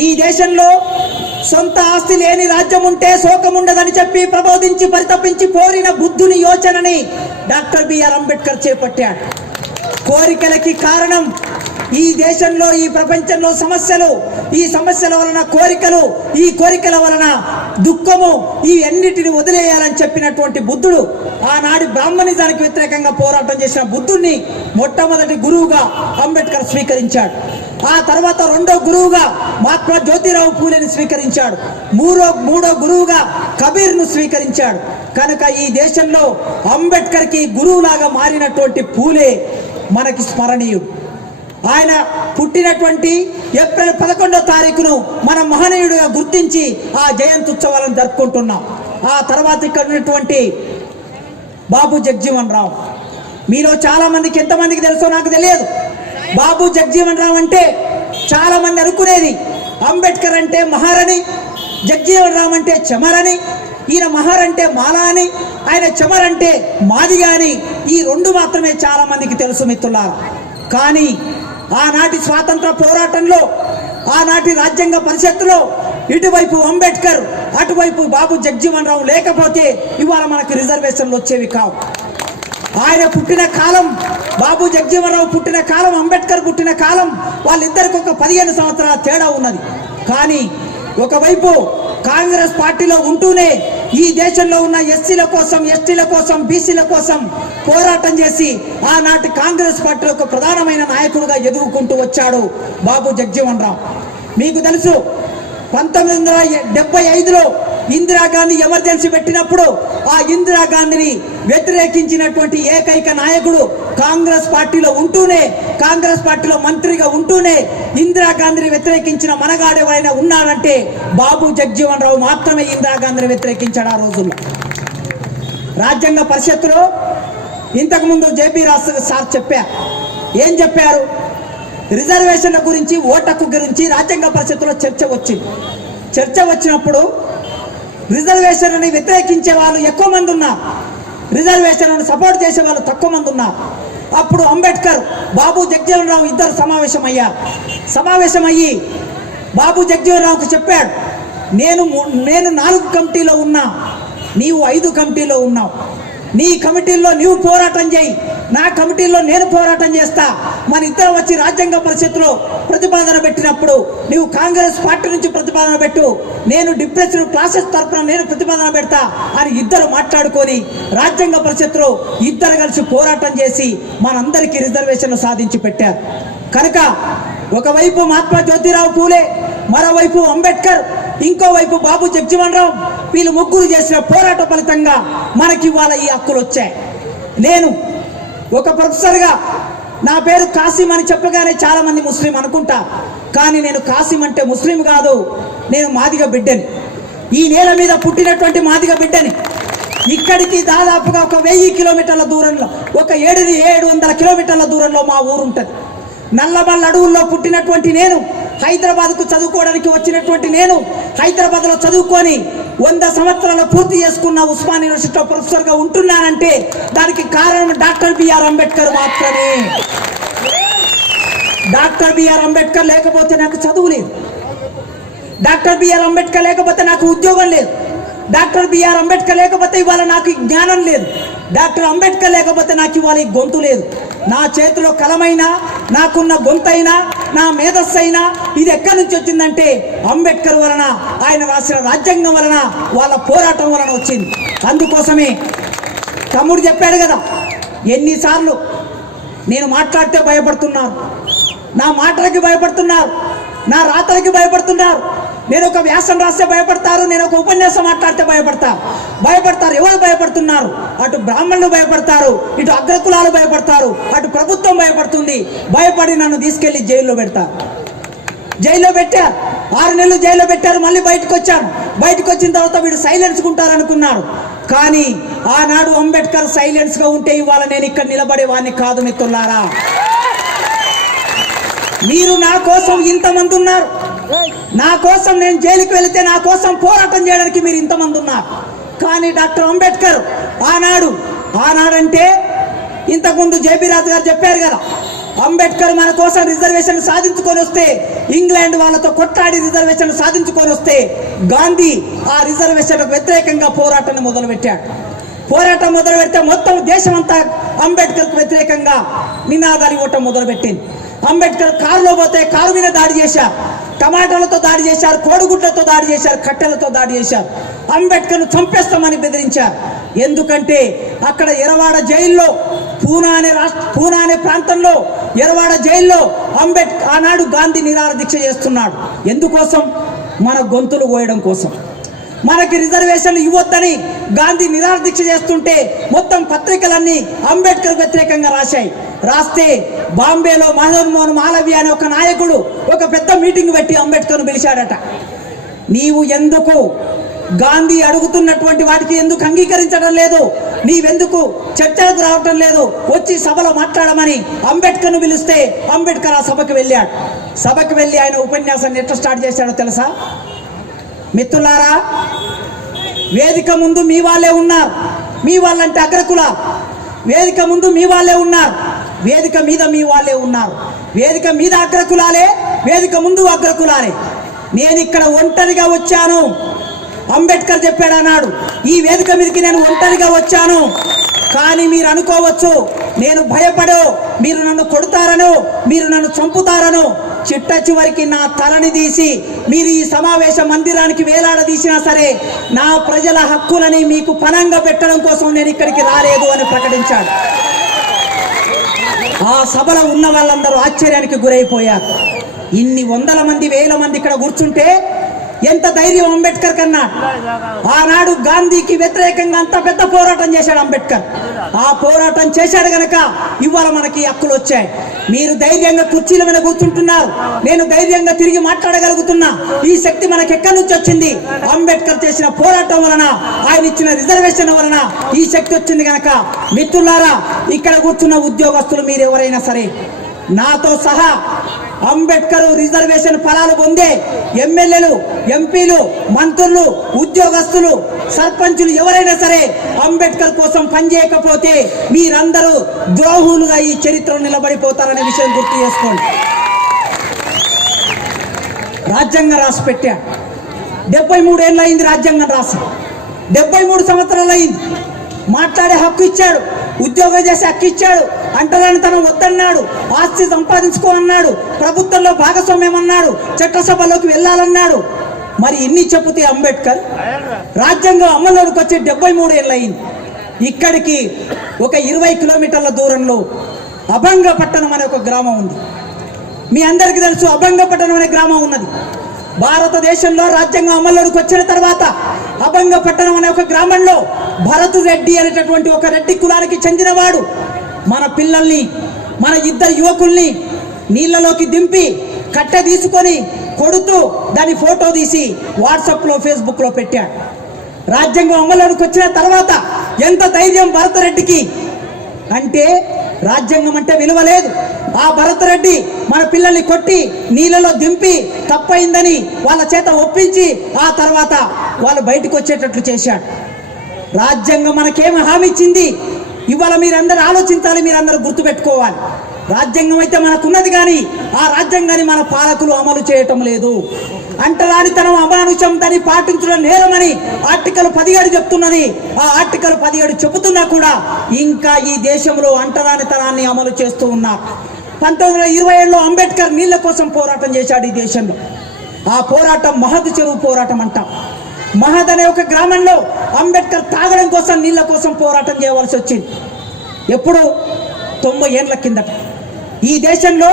ఈ దేశంలో సొంత ఆస్తి లేని రాజ్యం ఉంటే శోకం ఉండదని చెప్పి ప్రబోధించి పరితపించి కోరిన బుద్ధుని యోచనని డాక్టర్ బిఆర్ అంబేద్కర్ చేపట్టాడు. కోరికలకి కారణం ఈ దేశంలో, ఈ ప్రపంచంలో సమస్యలు, ఈ సమస్యల వలన కోరికలు, ఈ కోరికల వలన దుఃఖము, ఈ అన్నిటిని వదిలేయాలని చెప్పినటువంటి బుద్ధుడు, ఆనాడు బ్రాహ్మణిజానికి వ్యతిరేకంగా పోరాటం చేసిన బుద్ధుడిని మొట్టమొదటి గురువుగా అంబేద్కర్ స్వీకరించాడు. ఆ తర్వాత రెండో గురువుగా మహాత్మా జ్యోతిరావు పూలేని స్వీకరించాడు. మూడో గురువుగా కబీర్ను స్వీకరించాడు. కనుక ఈ దేశంలో అంబేద్కర్కి గురువులాగా మారినటువంటి పూలే మనకి స్మరణీయుడు. ఆయన పుట్టినటువంటి ఏప్రిల్ 11వ తారీఖును మనం మహనీయుడిగా గుర్తించి ఆ జయంతి ఉత్సవాలను జరుపుకుంటున్నాం. ఆ తర్వాత ఇక్కడ ఉన్నటువంటి బాబు జగజీవన్ రావు, మీలో చాలా మందికి ఎంతమందికి తెలుసో నాకు తెలియదు. బాబు జగజీవన్ రావు అంటే చాలా మంది అనుకునేది అంబేద్కర్ అంటే మహారని, జగజీవన్ రావు అంటే చెమరని, ఈయన మహర్ అంటే మాల అని, ఆయన చెమర్ అంటే మాదిగా అని, ఈ రెండు మాత్రమే చాలా మందికి తెలుసు మిత్రులారా. కానీ ఆనాటి స్వాతంత్ర పోరాటంలో, ఆనాటి రాజ్యాంగ పరిషత్తులో ఇటువైపు అంబేద్కర్, అటువైపు బాబు జగజీవన్ రావు లేకపోతే ఇవాళ మనకు రిజర్వేషన్లు వచ్చేవి కావు. ఆయన పుట్టిన కాలం, బాబు జగజీవన్ రావు పుట్టిన కాలం, అంబేద్కర్ పుట్టిన కాలం, వాళ్ళిద్దరికి ఒక 15 సంవత్సరాల తేడా ఉన్నది. కానీ ఒకవైపు కాంగ్రెస్ పార్టీలో ఉంటూనే ఈ దేశంలో ఉన్న ఎస్సీల కోసం, ఎస్టీల కోసం, బీసీల కోసం పోరాటం చేసి ఆనాటి కాంగ్రెస్ పార్టీలో ఒక ప్రధానమైన నాయకుడిగా ఎదుర్కొంటూ వచ్చాడు బాబు జగజీవన్ రావు. మీకు తెలుసు 1975లో ఇందిరాగాంధీ ఎమర్జెన్సీ పెట్టినప్పుడు ఆ ఇందిరాగాంధీని వ్యతిరేకించినటువంటి ఏకైక నాయకుడు కాంగ్రెస్ పార్టీలో ఉంటూనే, కాంగ్రెస్ పార్టీలో మంత్రిగా ఉంటూనే ఇందిరాగాంధీని వ్యతిరేకించిన మనగాడెవరైనా ఉన్నాడంటే బాబు జగజీవన్ రావు మాత్రమే ఇందిరాగాంధీని వ్యతిరేకించాడు. ఆ రోజుల్లో రాజ్యాంగ పరిషత్తులో ఇంతకుముందు జేపీ రాస్ సార్ చెప్పారు. ఏం చెప్పారు? రిజర్వేషన్ల గురించి, ఓటకు గురించి రాజ్యాంగ పరిషత్తులో చర్చ వచ్చింది. చర్చ వచ్చినప్పుడు రిజర్వేషన్లని వ్యతిరేకించే వాళ్ళు ఎక్కువ మంది ఉన్నారు, రిజర్వేషన్లను సపోర్ట్ చేసే వాళ్ళు తక్కువ మంది ఉన్నారు. అప్పుడు అంబేద్కర్, బాబు జగజీవన్ రావు ఇద్దరు సమావేశమయ్యి బాబు జగజీవన్ రావుకు చెప్పాడు, నేను 4 కమిటీలో ఉన్నా, నీవు 5 కమిటీలో ఉన్నావు. నీ కమిటీల్లో నీవు పోరాటం చేయి, నా కమిటీల్లో నేను పోరాటం చేస్తా. మన ఇద్దరం వచ్చి రాజ్యాంగ పరిషత్తులో ప్రతిపాదన పెట్టినప్పుడు నీవు కాంగ్రెస్ పార్టీ నుంచి ప్రతిపాదన పెట్టు, నేను డిప్రెషన్ క్లాసెస్ తరఫున నేను ప్రతిపాదన పెడతా అని ఇద్దరు మాట్లాడుకొని రాజ్యాంగ పరిషత్తులో ఇద్దరు కలిసి పోరాటం చేసి మనందరికీ రిజర్వేషన్లు సాధించి పెట్టారు. కనుక ఒకవైపు మహాత్మా జ్యోతిరావు పూలే, మరోవైపు అంబేద్కర్, ఇంకోవైపు బాబు జగజీవన్ రావు, వీళ్ళు ముగ్గురు చేసిన పోరాట ఫలితంగా మనకి ఇవాళ ఈ హక్కులు వచ్చాయి. నేను ఒక ప్రొఫెసర్గా నా పేరు కాసిం అని చెప్పగానే చాలా మంది ముస్లిం అనుకుంటా, కానీ నేను కాసిం అంటే ముస్లిం కాదు, నేను మాదిగ బిడ్డని, ఈ నేల మీద పుట్టినటువంటి మాదిగ బిడ్డని. ఇక్కడికి దాదాపుగా ఒక 1000 కిలోమీటర్ల దూరంలో, ఒక 700 కిలోమీటర్ల దూరంలో మా ఊరు ఉంటుంది. నల్లమల్ల అడవుల్లో పుట్టినటువంటి నేను, హైదరాబాద్కు చదువుకోవడానికి వచ్చినటువంటి నేను, హైదరాబాద్లో చదువుకొని 100 సంవత్సరాలు పూర్తి చేసుకున్న ఉస్మాన్ యూనివర్సిటీలో ప్రొఫెసర్గా ఉంటున్నానంటే దానికి కారణం డాక్టర్ బిఆర్ అంబేద్కర్ మాత్రమే. డాక్టర్ బిఆర్ అంబేద్కర్ లేకపోతే నాకు చదువు లేదు, డాక్టర్ బిఆర్ అంబేద్కర్ లేకపోతే నాకు ఉద్యోగం లేదు, డాక్టర్ బిఆర్ అంబేద్కర్ లేకపోతే ఇవాళ నాకు జ్ఞానం లేదు, డాక్టర్ అంబేద్కర్ లేకపోతే నాకు ఇవాళ ఈ గొంతు లేదు. నా చేతిలో కలమైనా, నాకున్న గొంతైనా, నా మేధస్సు అయినా ఇది ఎక్కడి నుంచి వచ్చిందంటే అంబేద్కర్ వలన, ఆయన రాసిన రాజ్యాంగం వలన, వాళ్ళ పోరాటం వలన వచ్చింది. అందుకోసమే తమ్ముడు చెప్పాడు కదా, ఎన్నిసార్లు నేను మాట్లాడితే భయపడుతున్నారు, నా మాటలకి భయపడుతున్నారు, నా రాతలకి భయపడుతున్నారు, నేను ఒక వ్యాసం రాస్తే భయపడతారు, నేను ఒక ఉపన్యాసం మాట్లాడితే భయపడతారు. ఎవరు భయపడుతున్నారు? అటు బ్రాహ్మణులు భయపడతారు, ఇటు అగ్రకులాలు భయపడతారు, అటు ప్రభుత్వం భయపడుతుంది. భయపడి నన్ను తీసుకెళ్లి జైల్లో పెడతారు. జైల్లో పెట్టారు, 6 నెలలు జైల్లో పెట్టారు. మళ్ళీ బయటకు వచ్చాను. బయటకు వచ్చిన తర్వాత వీడు సైలెన్స్ ఉంటారనుకున్నారు. కానీ ఆనాడు అంబేద్కర్ సైలెన్స్ గా ఉంటే ఇవాళ నేను ఇక్కడ నిలబడేవాడిని కాదు మిత్రులారా. మీరు నా కోసం ఇంతమంది ఉన్నారు, నా కోసం నేను జైలుకి వెళితే నా కోసం పోరాటం చేయడానికి మీరు ఇంతమంది ఉన్నారు. కానీ డాక్టర్ అంబేద్కర్ ఆనాడంటే ఇంతకుముందు జేపీ రాజు గారు చెప్పారు కదా, అంబేద్కర్ మన కోసం రిజర్వేషన్ సాధించుకొని వస్తే, ఇంగ్లాండ్ వాళ్ళతో కొట్లాడి రిజర్వేషన్ సాధించుకొని వస్తే గాంధీ ఆ రిజర్వేషన్లకు వ్యతిరేకంగా పోరాటాన్ని మొదలుపెట్టాడు. పోరాటం మొదలు పెడితే మొత్తం దేశం అంతా అంబేద్కర్కు వ్యతిరేకంగా నినాదాలు ఇవ్వటం మొదలుపెట్టింది. అంబేద్కర్ కారులో పోతే కారు మీద దాడి చేశారు, టమాటాలతో దాడి చేశారు, కోడిగుడ్లతో దాడి చేశారు, కట్టెలతో దాడి చేశారు. అంబేద్కర్ను చంపేస్తామని బెదిరించారు. ఎందుకంటే అక్కడ ఎరవాడ జైల్లో, పూనా అనే ప్రాంతంలో ఎరవాడ జైల్లో ఆనాడు గాంధీ నిరాహార దీక్ష చేస్తున్నాడు. ఎందుకోసం? మన గొంతులు కోయడం కోసం. మనకి రిజర్వేషన్లు ఇవ్వొద్దని గాంధీ నిరాహార దీక్ష చేస్తుంటే మొత్తం పత్రికలన్నీ అంబేద్కర్ వ్యతిరేకంగా రాస్తే బాంబేలో మదన్ మోహన్ మాలవ్య అనే ఒక నాయకుడు ఒక పెద్ద మీటింగ్ పెట్టి అంబేద్కర్ను పిలిచాడట. నీవు ఎందుకు గాంధీ అడుగుతున్నటువంటి వాటికి ఎందుకు అంగీకరించడం లేదు, నీవెందుకు చర్చలకు రావటం లేదు, వచ్చి సభలో మాట్లాడమని అంబేద్కర్ను పిలిస్తే అంబేద్కర్ ఆ సభకు వెళ్ళాడు. సభకు వెళ్ళి ఆయన ఉపన్యాసాన్ని ఎట్లా స్టార్ట్ చేశాడో తెలుసా? మిత్రులారా, వేదిక ముందు మీ వాళ్ళే ఉన్నారు, మీ వాళ్ళంటే అగ్రకుల, వేదిక ముందు మీ వాళ్ళే ఉన్నారు, వేదిక మీద మీ వాళ్ళే ఉన్నారు, వేదిక మీద అగ్రకులాలే, వేదిక ముందు అగ్రకులాలే. నేను ఇక్కడ ఒంటరిగా వచ్చాను, అంబేద్కర్ చెప్పాడు అన్నాడు. ఈ వేదిక మీదకి నేను ఒంటరిగా వచ్చాను. కానీ మీరు అనుకోవచ్చు నేను భయపడో, మీరు నన్ను కొడతారనో, మీరు నన్ను చంపుతారనో. చిట్ట చివరికి నా తలని తీసి మీరు ఈ సమావేశ మందిరానికి వేలాడదీసినా సరే నా ప్రజల హక్కులని మీకు పణంగా పెట్టడం కోసం నేను ఇక్కడికి రాలేదు అని ప్రకటించాడు. ఆ సభలో ఉన్న వాళ్ళందరూ ఆశ్చర్యానికి గురైపోయారు. ఇన్ని వందల మంది వేల మంది ఇక్కడ కూర్చుంటే ఎంత ధైర్యం అంబేద్కర్ కన్నా. ఆనాడు గాంధీకి వ్యతిరేకంగా అంత పెద్ద పోరాటం చేశాడు అంబేద్కర్. ఆ పోరాటం చేశాడు గనక ఇవాళ మనకి హక్కులు వచ్చాయి. మీరు ధైర్యంగా కుర్చీల మీద కూర్చుంటున్నారు, నేను ధైర్యంగా తిరిగి మాట్లాడగలుగుతున్నా. ఈ శక్తి మనకి ఎక్కడి నుంచి వచ్చింది? అంబేద్కర్ చేసిన పోరాటం వలన, ఆయన ఇచ్చిన రిజర్వేషన్ వలన ఈ శక్తి వచ్చింది గనక. మిత్రులారా, ఇక్కడ కూర్చున్న ఉద్యోగస్తులు మీరు ఎవరైనా సరే నాతో సహా అంబేద్కర్ రిజర్వేషన్ ఫలాలు పొందే ఎమ్మెల్యేలు, ఎంపీలు, మంత్రులు, ఉద్యోగస్తులు, సర్పంచులు ఎవరైనా సరే అంబేద్కర్ కోసం పనిచేయకపోతే మీరందరూ ద్రోహులుగా ఈ చరిత్రలో నిలబడిపోతారనే విషయం గుర్తు చేసుకోండి. రాజ్యాంగం రాసి పెట్టా, 73 ఏళ్ళు అయింది రాజ్యాంగం రాసి, 73 సంవత్సరాలు అయింది. మాట్లాడే హక్కు ఇచ్చాడు, ఉద్యోగం చేసే హక్కు ఇచ్చాడు, అంటరానితనం వద్దన్నాడు, ఆస్తి సంపాదించుకో అన్నాడు, ప్రభుత్వంలో భాగస్వామ్యం అన్నాడు, చట్టసభలోకి వెళ్ళాలన్నాడు. మరి ఇన్ని చెబితే అంబేద్కర్ రాజ్యాంగం అమల్లోకి వచ్చి 73 ఏళ్ళు అయింది. ఇక్కడికి ఒక 20 కిలోమీటర్ల దూరంలో అభంగపట్టణం అనే ఒక గ్రామం ఉంది. మీ అందరికీ తెలుసు అభంగపట్టణం అనే గ్రామం ఉన్నది. భారతదేశంలో రాజ్యాంగం అమల్లోకి వచ్చిన తర్వాత అభంగపట్టణం అనే ఒక గ్రామంలో భరత్ రెడ్డి అనేటటువంటి ఒక రెడ్డి కులానికి చెందినవాడు మన పిల్లల్ని, మన 2 యువకుల్ని నీళ్ళలోకి దింపి కట్టె తీసుకొని కొడుతూ దాని ఫోటో తీసి వాట్సాప్లో, ఫేస్బుక్లో పెట్టాడు. రాజ్యాంగం అమల్లోకి వచ్చిన తర్వాత ఎంత ధైర్యం భరత్ రెడ్డికి అంటే రాజ్యాంగం అంటే విలువ లేదు. ఆ భరత్ రెడ్డి మన పిల్లల్ని కొట్టి నీళ్ళలో దింపి తప్పైందని వాళ్ళ చేత ఒప్పించి ఆ తర్వాత వాళ్ళు బయటకు వచ్చేటట్లు చేశాడు. రాజ్యాంగం మనకేమి హామీ ఇచ్చింది? ఇవాళ మీరందరూ ఆలోచించాలి, మీరందరూ గుర్తుపెట్టుకోవాలి. రాజ్యాంగం అయితే మనకున్నది, కానీ ఆ రాజ్యాంగాన్ని మన పాలకులు అమలు చేయటం లేదు. అంటరానితనం, అమానుషం దాన్ని పాటించడం నేరమని ఆర్టికల్ 17 చెప్తున్నది. ఆ ఆర్టికల్ 17 చెబుతున్నా కూడా ఇంకా ఈ దేశంలో అంటరానితనాన్ని అమలు చేస్తూ ఉన్నారు. 1927లో అంబేద్కర్ నీళ్ల కోసం పోరాటం చేశాడు ఈ దేశంలో. ఆ పోరాటం మహద్ చెరువు పోరాటం అంటాం. మహద్ అనే ఒక గ్రామంలో అంబేద్కర్ తాగడం కోసం, నీళ్ల కోసం పోరాటం చేయవలసి వచ్చింది. ఎప్పుడు? 90 ఏళ్ల కిందట. ఈ దేశంలో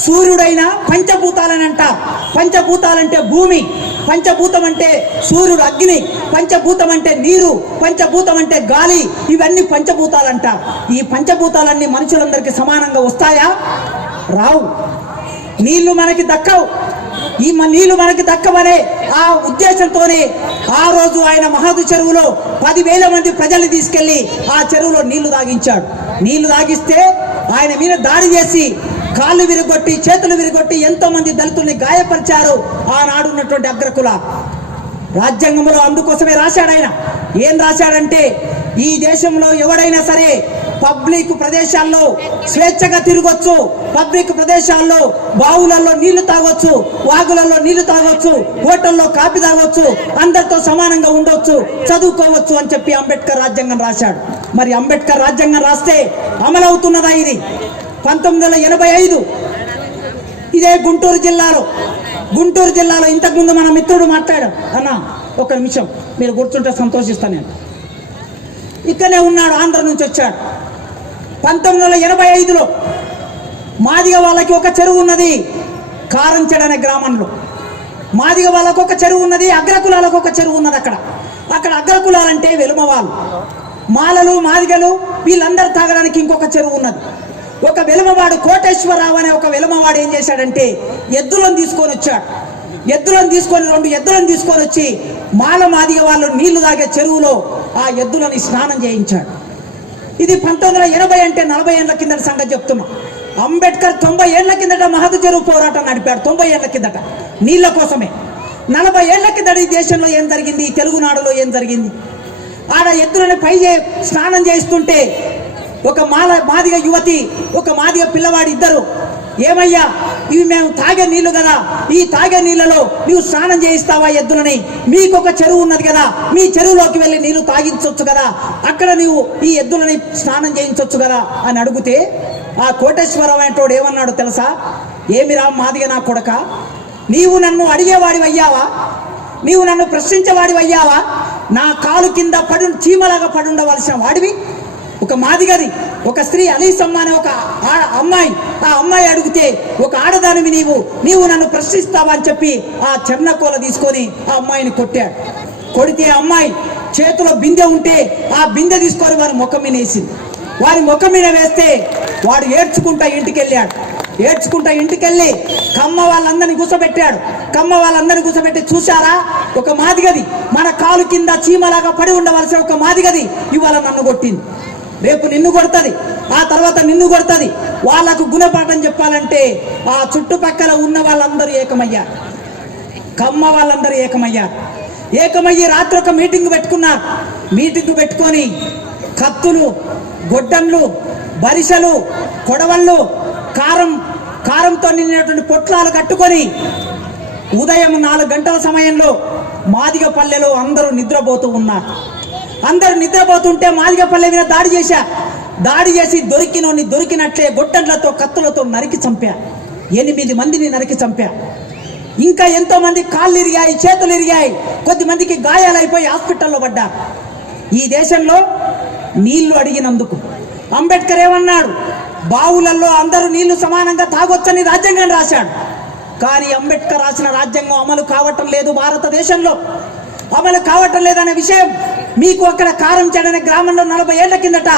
సూర్యుడైన పంచభూతాలని అంటారు. పంచభూతాలంటే భూమి, పంచభూతం అంటే సూర్యుడు, అగ్ని, పంచభూతం అంటే నీరు, పంచభూతం అంటే గాలి. ఇవన్నీ పంచభూతాలు అంటారు. ఈ పంచభూతాలన్నీ మనుషులందరికీ సమానంగా వస్తాయా? రావు. నీళ్లు మనకి దక్కవు. ఈ నీళ్లు మనకి దక్కవనే ఆ ఉద్దేశంతోనే ఆ రోజు ఆయన మహద్ చెరువులో 10,000 మంది ప్రజల్ని తీసుకెళ్లి ఆ చెరువులో నీళ్లు తాగించాడు. నీళ్లు తాగిస్తే ఆయన మీద దాడి చేసి కాళ్ళు విరగొట్టి, చేతులు విరగొట్టి ఎంతో మంది దళితుల్ని గాయపరిచారు ఆనాడు ఉన్నటువంటి అగ్రకుల. రాజ్యాంగంలో అందుకోసమే రాశాడు ఆయన. ఏం రాశాడంటే ఈ దేశంలో ఎవడైనా సరే పబ్లిక్ ప్రదేశాల్లో స్వేచ్ఛగా తిరగొచ్చు, పబ్లిక్ ప్రదేశాల్లో బావులలో నీళ్లు తాగొచ్చు, వాగులలో నీళ్లు తాగొచ్చు, హోటల్లో కాఫీ తాగొచ్చు, అందరితో సమానంగా ఉండొచ్చు, చదువుకోవచ్చు అని చెప్పి అంబేద్కర్ రాజ్యాంగం రాశాడు. మరి అంబేద్కర్ రాజ్యాంగం రాస్తే అమలవుతున్నదా ఇది? 1985 ఇదే గుంటూరు జిల్లాలో ఇంతకుముందు మన మిత్రుడు మాట్లాడాడు. అన్న ఒక నిమిషం మీరు కూర్చుంటే సంతోషిస్తాను. నేను ఇక్కడనే ఉన్నాడు, ఆంధ్ర నుంచి వచ్చాడు. 1985లో మాదిగ వాళ్ళకి ఒక చెరువు ఉన్నది కారంచెడ అనే గ్రామంలో. మాదిగ వాళ్ళకు ఒక చెరువు ఉన్నది, అగ్రకులాలకు ఒక చెరువు ఉన్నది. అక్కడ అగ్రకులాలంటే వెలుమ వాళ్ళు, మాలలు మాదిగలు వీళ్ళందరూ తాగడానికి ఇంకొక చెరువు ఉన్నది. ఒక వెలుమవాడు కోటేశ్వరరావు అనే ఒక వెలుమవాడు ఏం చేశాడంటే ఎద్దులను తీసుకొని వచ్చాడు. రెండు ఎద్దులను తీసుకొని వచ్చి మాల మాదిగ వాళ్ళు నీళ్లు తాగే చెరువులో ఆ ఎద్దులని స్నానం చేయించాడు. ఇది 1980 అంటే 40 ఏళ్ల కిందట సంగతి చెప్తున్నా. అంబేద్కర్ 90 ఏళ్ల కిందట మహదు చెరువు పోరాటం నడిపాడు. 90 ఏళ్ల కిందట నీళ్ల కోసమే. 40 ఏళ్ల కిందట ఈ దేశంలో ఏం జరిగింది, ఈ తెలుగునాడులో ఏం జరిగింది? ఆడ ఎద్దులని స్నానం చేస్తుంటే ఒక మాదిగ యువతి, ఒక మాదిగ పిల్లవాడు ఇద్దరు, ఏమయ్యా ఇవి మేము తాగే నీళ్లు కదా, ఈ తాగే నీళ్లలో నీవు స్నానం చేయిస్తావా ఎద్దులని? మీకు ఒక చెరువు ఉన్నది కదా, మీ చెరువులోకి వెళ్ళి నీళ్లు తాగించవచ్చు కదా, అక్కడ నీవు ఈ ఎద్దులని స్నానం చేయించవచ్చు కదా అని అడిగితే ఆ కోటేశ్వరరావు అంటోడు ఏమన్నాడు తెలుసా? ఏమిరా మాదిగ నా కొడక, నీవు నన్ను అడిగేవాడివి అయ్యావా? నీవు నన్ను ప్రశ్నించేవాడివి అయ్యావా? నా కాలు కింద చీమలాగా పడుండవలసిన వాడివి. ఒక మాదిగది, ఒక స్త్రీ అలీసమ్మ అనే ఒక అమ్మాయి, ఆ అమ్మాయి అడిగితే ఒక ఆడదానివి నీవు నన్ను ప్రశ్నిస్తావా అని చెప్పి ఆ చెన్నకోల తీసుకొని ఆ అమ్మాయిని కొట్టాడు. కొడితే ఆ అమ్మాయి చేతిలో బిందె ఉంటే ఆ బిందె తీసుకొని వారి ముఖం మీద వేసింది. వారి ముఖం మీద వేస్తే వాడు ఏడ్చుకుంటా ఇంటికెళ్ళి కమ్మ వాళ్ళందరినీ కూర్చోబెట్టాడు. కమ్మ వాళ్ళందరినీ కూర్చోబెట్టి, చూశారా ఒక మాదిగది మన కాలు కింద చీమలాగా పడి ఉండవలసిన ఒక మాదిగది ఇవాళ నన్ను కొట్టింది, రేపు నిన్ను కొడుతుంది, ఆ తర్వాత నిన్ను కొడుతుంది. వాళ్ళకు గుణపాఠం చెప్పాలంటే ఆ చుట్టుపక్కల ఉన్న వాళ్ళందరూ ఏకమయ్యారు. కమ్మ వాళ్ళందరూ ఏకమయ్యి రాత్రి ఒక మీటింగ్ పెట్టుకున్నారు. మీటింగ్ పెట్టుకొని కత్తులు, గొడ్డన్లు, బరిసెలు, కొడవళ్ళు, కారంతో నిండినటువంటి పొట్లాలు కట్టుకొని ఉదయం 4 గంటల సమయంలో మాదిగ పల్లెలో అందరూ నిద్రపోతూ ఉన్నారు. అందరూ నిద్రపోతుంటే మాదిగ పల్లె మీద దాడి చేసి దొరికినట్లే గొడ్డన్లతో కత్తులతో నరికి చంపా. 8 మందిని నరికి చంపా. ఇంకా ఎంతో మంది కాళ్ళు ఇరిగాయి, చేతులు ఇరిగాయి, కొద్దిమందికి గాయాలైపోయి హాస్పిటల్లో పడ్డారు. ఈ దేశంలో నీళ్లు అడిగినందుకు అంబేద్కర్ ఏమన్నాడు? బావులలో అందరూ నీళ్లు సమానంగా తాగొచ్చని రాజ్యాంగాన్ని రాశాడు. కానీ అంబేద్కర్ రాసిన రాజ్యాంగం అమలు కావటం లేదు, భారతదేశంలో అమలు కావటం లేదనే విషయం మీకు అక్కడ కారంచేడనే గ్రామంలో 40 ఏళ్ల కిందట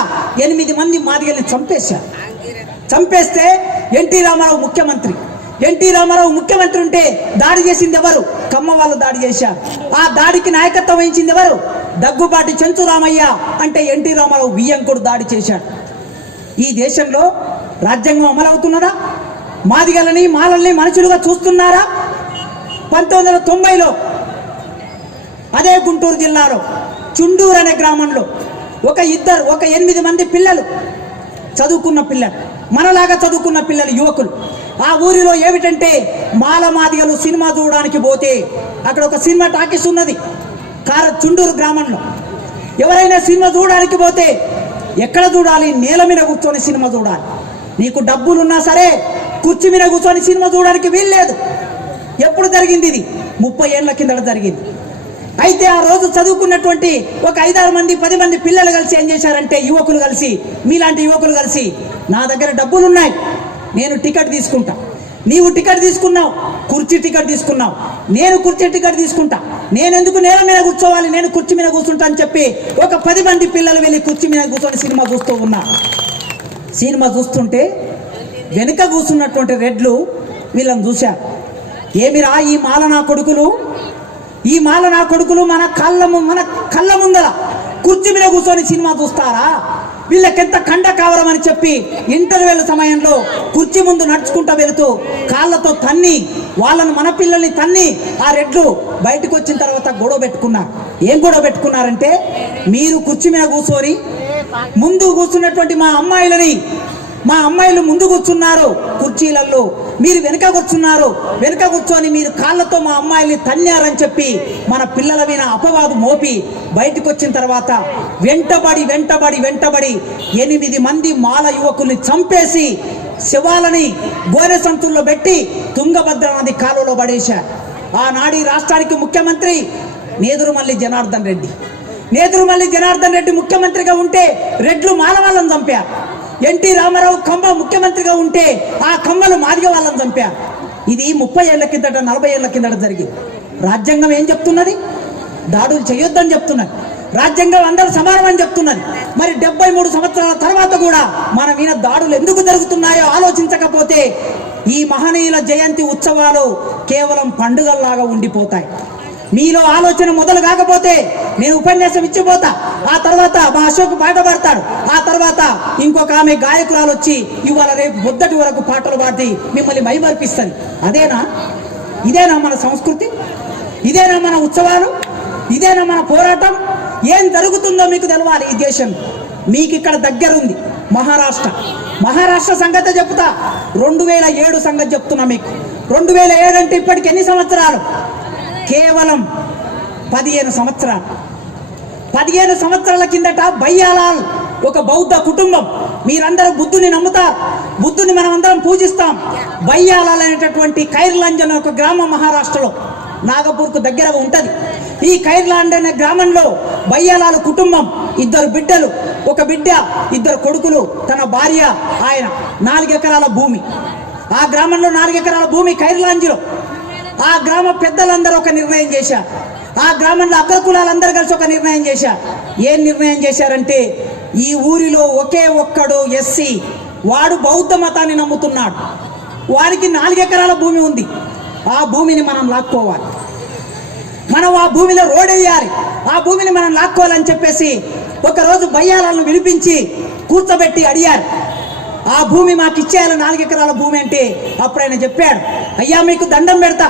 8 మంది మాదిగల్ని చంపేశారు. చంపేస్తే ఎన్టీ రామారావు ముఖ్యమంత్రి ఉంటే దాడి చేసింది ఎవరు? కమ్మ వాళ్ళు దాడి చేశారు. ఆ దాడికి నాయకత్వం వహించింది ఎవరు? దగ్గుబాటి చెంచురామయ్య అంటే ఎన్టీ రామారావు వియ్యంకుడు దాడి చేశాడు. ఈ దేశంలో రాజ్యాంగం అమలవుతున్నదా? మాదిగలని మాలల్ని మనుషులుగా చూస్తున్నారా? 1990లో అదే గుంటూరు జిల్లాలో చుండూరు అనే గ్రామంలో ఒక 8 మంది పిల్లలు, చదువుకున్న పిల్లలు, మనలాగా చదువుకున్న పిల్లలు, యువకులు. ఆ ఊరిలో ఏమిటంటే మాదిగలు సినిమా చూడడానికి పోతే అక్కడ ఒక సినిమా టాకీస్ ఉన్నది చుండూరు గ్రామంలో. ఎవరైనా సినిమా చూడడానికి పోతే ఎక్కడ చూడాలి? నేల మీద కూర్చొని సినిమా చూడాలి. నీకు డబ్బులున్నా సరే కుర్చీ మీద కూర్చొని సినిమా చూడడానికి వీల్లేదు. ఎప్పుడు జరిగింది ఇది? 30 ఏళ్ల కిందట జరిగింది. అయితే ఆ రోజు చదువుకున్నటువంటి ఒక 5-6 మంది 10 మంది పిల్లలు కలిసి ఏం చేశారంటే, మీలాంటి యువకులు కలిసి, నా దగ్గర డబ్బులున్నాయి, నేను టికెట్ తీసుకుంటా, నీవు టికెట్ తీసుకున్నావు, కుర్చీ టికెట్ తీసుకున్నావు, నేను కుర్చీ టికెట్ తీసుకుంటా, నేనెందుకు నేల మీద కూర్చోవాలి, నేను కుర్చీ మీద కూర్చుంటా అని చెప్పి ఒక 10 మంది పిల్లలు వెళ్ళి కుర్చీ మీద కూర్చొని సినిమా చూస్తూ ఉన్నారు. సినిమా చూస్తుంటే వెనుక కూర్చున్నటువంటి రెడ్లు వీళ్ళని చూశారు. ఏమిరా ఈ మాల నా కొడుకులు మన కళ్ళ ముందర కుర్చీ మీద కూర్చొని సినిమా చూస్తారా? వీళ్ళకెంత కండ కావరం అని చెప్పి ఇంటర్వెల్ సమయంలో కుర్చీ ముందు నడుచుకుంటూ వెళుతూ కాళ్ళతో తన్ని, మన పిల్లల్ని తన్ని ఆ రెడ్లు బయటకు వచ్చిన తర్వాత గొడవ పెట్టుకున్నారు. ఏం గొడవ పెట్టుకున్నారంటే, మీరు కుర్చీ మీద కూర్చొని ముందు కూర్చున్నటువంటి మా అమ్మాయిలు ముందు కూర్చున్నారు కుర్చీలలో, మీరు వెనుక కూర్చొని మీరు కాళ్ళతో మా అమ్మాయిల్ని తన్నారని చెప్పి మన పిల్లల మీద అపవాదు మోపి బయటకు వచ్చిన తర్వాత వెంటబడి 8 మంది మాల యువకుల్ని చంపేసి శవాలని గోనె సంచుల్లో పెట్టి తుంగభద్ర నది కాలువలో పడేశారు. ఆనాడు ఈ రాష్ట్రానికి ముఖ్యమంత్రి నేదురుమల్లి జనార్దన్ రెడ్డి ముఖ్యమంత్రిగా ఉంటే రెడ్లు మాల వాళ్ళని చంపారు. ఎన్టీ రామారావు కమ్మ ముఖ్యమంత్రిగా ఉంటే ఆ కమ్మలు మాదిగ వాళ్ళని చంపారు. ఇది 30 ఏళ్ల కిందట 40 ఏళ్ల కిందట జరిగింది. రాజ్యాంగం ఏం చెప్తున్నది? దాడులు చేయొద్దని చెప్తున్నది. రాజ్యాంగం అందరూ సమానమని చెప్తున్నది. మరి 73 సంవత్సరాల తర్వాత కూడా మన మీద దాడులు ఎందుకు జరుగుతున్నాయో ఆలోచించకపోతే ఈ మహనీయుల జయంతి ఉత్సవాలు కేవలం పండుగల్లాగా ఉండిపోతాయి. మీలో ఆలోచన మొదలు కాకపోతే నేను ఉపన్యాసం ఇచ్చిపోతా, ఆ తర్వాత మా అశోక్ పాట పాడతాడు, ఆ తర్వాత ఇంకొక ఆమె గాయకురాలు వచ్చి ఇవాళ రేపు పొద్దటి వరకు పాటలు పాడి మిమ్మల్ని మైమర్పిస్తుంది. ఇదేనా మన సంస్కృతి? ఇదేనా మన ఉత్సవాలు? ఇదేనా మన పోరాటం? ఏం జరుగుతుందో మీకు తెలవాలి. ఈ దేశం మీకు ఇక్కడ దగ్గరుంది మహారాష్ట్ర సంగతి చెప్తా. 2007 సంగతి చెప్తున్నా మీకు. 2007 అంటే ఇప్పటికి ఎన్ని సంవత్సరాలు? కేవలం 15 సంవత్సరాలు. 15 సంవత్సరాల కిందట బయ్యాలాల్ ఒక బౌద్ధ కుటుంబం. మీరందరూ బుద్ధుని నమ్ముతారు, బుద్ధుని మనం అందరం పూజిస్తాం. బయ్యాలాల్ అనేటటువంటి ఖైర్లాంజ్ అనే ఒక గ్రామం మహారాష్ట్రలో నాగపూర్కు దగ్గర ఉంటుంది. ఈ ఖైర్లాండ్ అనే గ్రామంలో బయ్యాలాల్ కుటుంబం 2 బిడ్డలు, ఒక బిడ్డ 2 కొడుకులు, తన భార్య, ఆయన 4 ఎకరాల భూమి. ఆ గ్రామంలో 4 ఎకరాల భూమి ఖైర్లాంజ్లో. ఆ గ్రామ పెద్దలందరూ ఒక నిర్ణయం చేశారు. ఆ గ్రామంలో అగ్రకులాలందరూ కలిసి ఒక నిర్ణయం చేశారు. ఏం నిర్ణయం చేశారంటే ఈ ఊరిలో ఒకే ఒక్కడు ఎస్సీ, వాడు బౌద్ధ మతాన్ని నమ్ముతున్నాడు, వారికి 4 ఎకరాల భూమి ఉంది. ఆ భూమిని మనం లాక్కోవాలి, మనం ఆ భూమిలో రోడ్ వేయాలి, ఆ భూమిని మనం లాక్కోవాలని చెప్పేసి ఒకరోజు బయ్యాలను పిలిపించి కూర్చోబెట్టి అడిగారు, ఆ భూమి మాకు ఇచ్చేయాలి 4 ఎకరాల భూమి అంటే. అప్పుడు ఆయన చెప్పాడు, అయ్యా మీకు దండం పెడతా,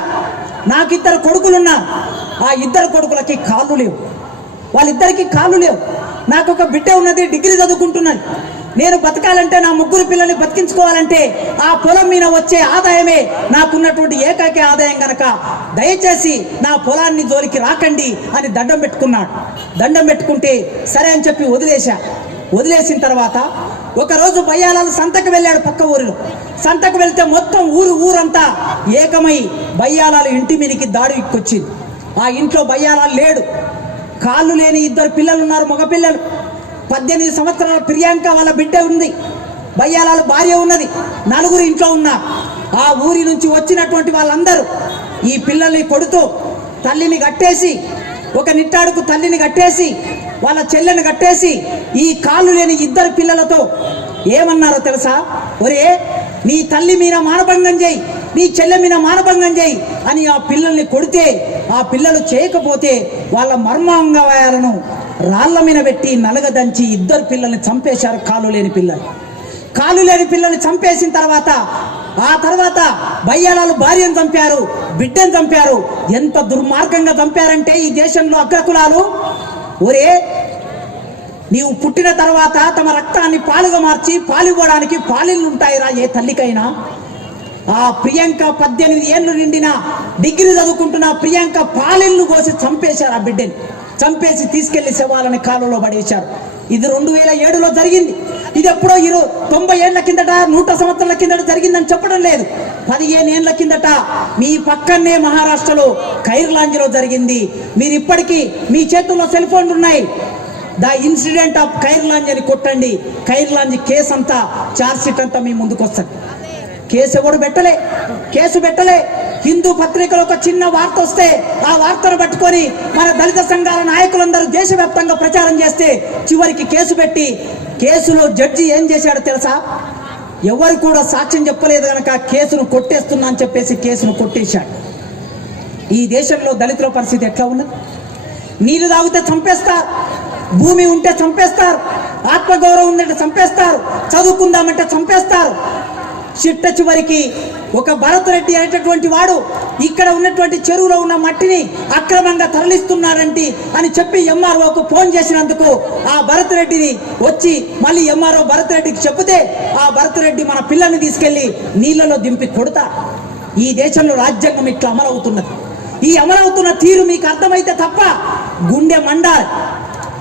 నాకు 2 కొడుకులున్నారు, ఆ 2 కొడుకులకి కాళ్ళు లేవు, వాళ్ళిద్దరికి కాళ్ళు లేవు. నాకు ఒక బిడ్డ ఉన్నది, డిగ్రీ చదువుకుంటున్నది. నేను బతకాలంటే, నా 3 పిల్లల్ని బతికించుకోవాలంటే ఆ పొలం మీద వచ్చే ఆదాయమే నాకున్నటువంటి ఏకైక ఆదాయం గనక దయచేసి నా పొలాన్ని జోలికి రాకండి అని దండం పెట్టుకున్నాడు. దండం పెట్టుకుంటే సరే అని చెప్పి వదిలేసిన తర్వాత ఒకరోజు బయ్యాలాలు సంతకు వెళ్ళాడు. పక్క ఊరిలో సంతకు వెళ్తే మొత్తం ఊరంతా ఏకమై బయ్యాలాలు ఇంటి మీదకి దాడి వచ్చింది. ఆ ఇంట్లో బయ్యాలాలు లేడు. కాళ్ళు లేని 2 పిల్లలు ఉన్నారు, మగ పిల్లలు. 18 సంవత్సరాల ప్రియాంక వాళ్ళ బిడ్డ ఉంది, బయ్యాలాల భార్య ఉన్నది, 4 ఇంట్లో ఉన్నారు. ఆ ఊరి నుంచి వచ్చినటువంటి వాళ్ళందరూ ఈ పిల్లల్ని కొడుతూ తల్లిని కట్టేసి, ఒక నిట్టాడుకు తల్లిని కట్టేసి, వాళ్ళ చెల్లెని కట్టేసి, ఈ కాళ్ళు లేని 2 పిల్లలతో ఏమన్నారో తెలుసా? ఒరే, నీ తల్లి మీద మానభంగం చేయి, నీ చెల్లె మీద మానభంగం చేయి అని ఆ పిల్లల్ని కొడితే, ఆ పిల్లలు చేయకపోతే వాళ్ళ మర్మాంగవాయాలను రాళ్ల మీద పెట్టి నలగదంచి 2 పిల్లల్ని చంపేశారు. కాళ్ళు లేని పిల్లల్ని చంపేసిన తర్వాత ఆ తర్వాత బయ్యాలాలు భార్యను చంపారు, బిడ్డను చంపారు. ఎంత దుర్మార్గంగా చంపారంటే ఈ దేశంలో అగ్రకులాలు, ఒరే నీవు పుట్టిన తర్వాత తమ రక్తాన్ని పాలుగా మార్చి పాలివ్వడానికి పాలిళ్ళు ఉంటాయిరా ఏ తల్లికైనా. ఆ ప్రియాంక 18 ఏళ్ళు నిండిన డిగ్రీ చదువుకుంటున్న ప్రియాంక పాలిళ్ళు కోసి చంపేశారు. ఆ బిడ్డని చంపేసి తీసుకెళ్లి శవాలని కాలువలో పడేశారు. ఇది 2007లో జరిగింది. ఇది ఎప్పుడో 90 ఏళ్ల కిందట, 100 సంవత్సరాల కిందట జరిగిందని చెప్పడం లేదు. 15 ఏళ్ల కిందట మీ పక్కనే మహారాష్ట్రలో ఖైర్లాంజ్లో జరిగింది. మీరు ఇప్పటికీ మీ చేతుల్లో సెల్ ఫోన్లు ఉన్నాయి, ద ఇన్సిడెంట్ ఆఫ్ ఖైర్లాంజ్ అని కొట్టండి. ఖైర్లాంజ్ కేసు అంతా, చార్జ్ షీట్ అంతా మీ ముందుకు వస్తుంది. కేసు ఎవడు కేసు పెట్టలే. హిందూ పత్రికలో ఒక చిన్న వార్త వస్తే ఆ వార్తను పట్టుకొని మన దళిత సంఘాల నాయకులందరూ దేశవ్యాప్తంగా ప్రచారం చేస్తే చివరికి కేసు పెట్టి, కేసులో జడ్జి ఏం చేశాడో తెలుసా? ఎవరు కూడా సాక్ష్యం చెప్పలేదు కనుక కేసును కొట్టేస్తున్నా అని చెప్పేసి కేసును కొట్టేశాడు. ఈ దేశంలో దళితుల పరిస్థితి ఎట్లా ఉన్నది? నీళ్లు తాగితే చంపేస్తారు, భూమి ఉంటే చంపేస్తారు, ఆత్మగౌరవం ఉందంటే చంపేస్తారు, చదువుకుందామంటే చంపేస్తారు. చివరికి ఒక భరత్ రెడ్డి అనేటటువంటి వాడు ఇక్కడ ఉన్నటువంటి చెరువులో ఉన్న మట్టిని అక్రమంగా తరలిస్తున్నాడంటే అని చెప్పి ఎంఆర్ఓకు ఫోన్ చేసినందుకు ఆ భరత్ రెడ్డిని వచ్చి మళ్ళీ ఎంఆర్ఓ భరత్ రెడ్డికి చెబితే ఆ భరత్ రెడ్డి మన పిల్లల్ని తీసుకెళ్లి నీళ్లలో దింపి కొడతా. ఈ దేశంలో రాజ్యాంగం ఇట్లా అమలవుతున్నది. ఈ అమలవుతున్న తీరు మీకు అర్థమైతే తప్ప గుండె మండాలి.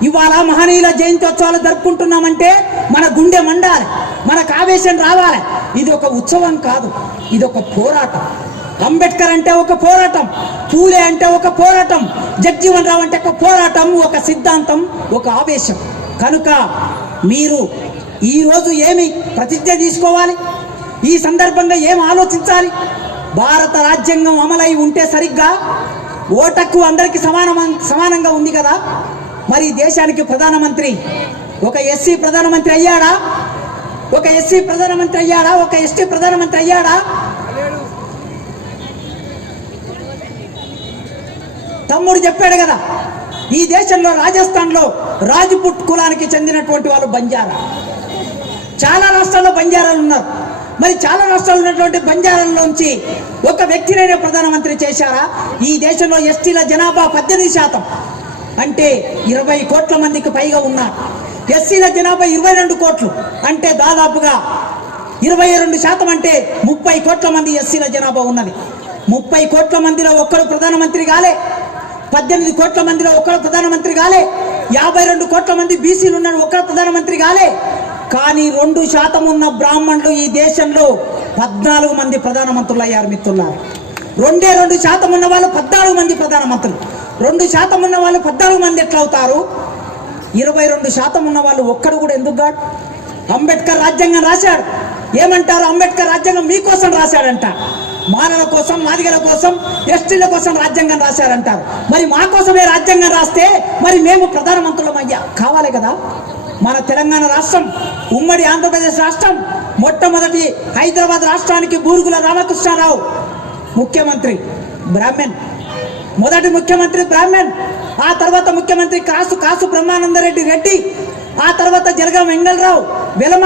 ఇవాళ మహనీయుల జయంత్యోత్సవాలు జరుపుకుంటున్నామంటే మన గుండె మండాలి, మనకు ఆవేశం రావాలి. ఇది ఒక ఉత్సవం కాదు, ఇది ఒక పోరాటం. అంబేద్కర్ అంటే ఒక పోరాటం, పూలే అంటే ఒక పోరాటం, జగ్జీవన్ రావు అంటే ఒక పోరాటం, ఒక సిద్ధాంతం, ఒక ఆవేశం. కనుక మీరు ఈరోజు ఏమి ప్రతిజ్ఞ తీసుకోవాలి? ఈ సందర్భంగా ఏం ఆలోచించాలి? భారత రాజ్యాంగం అమలై ఉంటే సరిగ్గా ఓటక్కు అందరికీ సమానంగా ఉంది కదా. మరి దేశానికి ప్రధానమంత్రి ఒక ఎస్సీ ప్రధానమంత్రి అయ్యాడా? ఒక ఎస్సీ ప్రధానమంత్రి అయ్యాడా? ఒక ఎస్టీ ప్రధానమంత్రి అయ్యాడా? తమ్ముడు చెప్పాడు కదా, ఈ దేశంలో రాజస్థాన్లో రాజ్పుట్ కులానికి చెందినటువంటి వాళ్ళు బంజారా. చాలా రాష్ట్రాల్లో బంజారాలు ఉన్నారు. మరి చాలా రాష్ట్రాల్లో ఉన్నటువంటి బంజారాల్లోంచి ఒక వ్యక్తినైనా ప్రధానమంత్రి చేశారా? ఈ దేశంలో ఎస్టీల జనాభా 18%, అంటే 20 కోట్ల మందికి పైగా ఉన్నారు. ఎస్సీల జనాభా 22 కోట్లు, అంటే దాదాపుగా 22%, అంటే 30 కోట్ల మంది ఎస్సీల జనాభా ఉన్నది. 30 కోట్ల మందిలో ఒక్కడు ప్రధానమంత్రి కాలే. 18 కోట్ల మందిలో ఒక్కడు ప్రధానమంత్రి కాలే. 52 కోట్ల మంది బీసీలు ఉన్న ఒక్కడు ప్రధానమంత్రి కాలే. కానీ 2% ఉన్న బ్రాహ్మణులు ఈ దేశంలో 14 మంది ప్రధానమంత్రులు అయ్యారు మిత్రులారా. 2% ఉన్న వాళ్ళు 14 మంది ప్రధానమంత్రులు. 2% ఉన్న వాళ్ళు 14 మంది ఎట్లా అవుతారు? 22% ఉన్న వాళ్ళు ఒక్కడు కూడా ఎందుకు కాదు? అంబేద్కర్ రాజ్యాంగం రాశాడు. ఏమంటారు? అంబేద్కర్ రాజ్యాంగం మీకోసం రాశాడంట. మానవుల కోసం, మాదిగల కోసం, ఎస్టీల కోసం రాజ్యాంగం రాశారంటారు. మరి మా కోసమే రాజ్యాంగం రాస్తే మరి మేము ప్రధానమంత్రులం అయ్యా కావాలి కదా. మన తెలంగాణ రాష్ట్రం, ఉమ్మడి ఆంధ్రప్రదేశ్ రాష్ట్రం, మొట్టమొదటి హైదరాబాద్ రాష్ట్రానికి బూరుగుల రామకృష్ణారావు ముఖ్యమంత్రి, బ్రాహ్మణ్. మొదటి ముఖ్యమంత్రి బ్రాహ్మణ్. ఆ తర్వాత ముఖ్యమంత్రి కాసు బ్రహ్మానందరెడ్డి రెడ్డి. ఆ తర్వాత జలగాం వెంగళరావు వెలమ.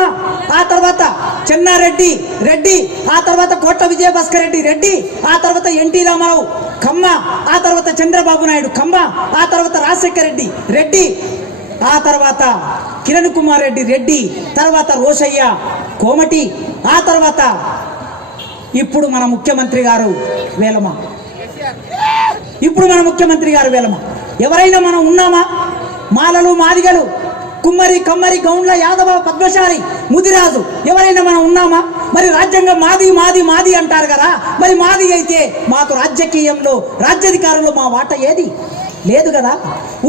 ఆ తర్వాత చెన్నారెడ్డి రెడ్డి. ఆ తర్వాత కోట్ల విజయభాస్కర్ రెడ్డి రెడ్డి. ఆ తర్వాత ఎన్టీ రామారావు కమ్మ. ఆ తర్వాత చంద్రబాబు నాయుడు కమ్మ. ఆ తర్వాత రాజశేఖర రెడ్డి రెడ్డి. ఆ తర్వాత కిరణ్ కుమార్ రెడ్డి రెడ్డి. తర్వాత రోషయ్య కోమటి. ఆ తర్వాత ఇప్పుడు మన ముఖ్యమంత్రి గారు వేలమ. ఎవరైనా మనం ఉన్నామా? మాలలు, మాదిగలు, కుమ్మరి, కమ్మరి, గౌండ్ల, యాదవ, పద్మశాలి, ముదిరాజు ఎవరైనా మనం ఉన్నామా? మరి రాజ్యాంగం మాది మాది మాది అంటారు కదా. మరి మాది అయితే మాకు రాజకీయంలో, రాజ్యాధికారంలో మా వాటా ఏది? లేదు కదా.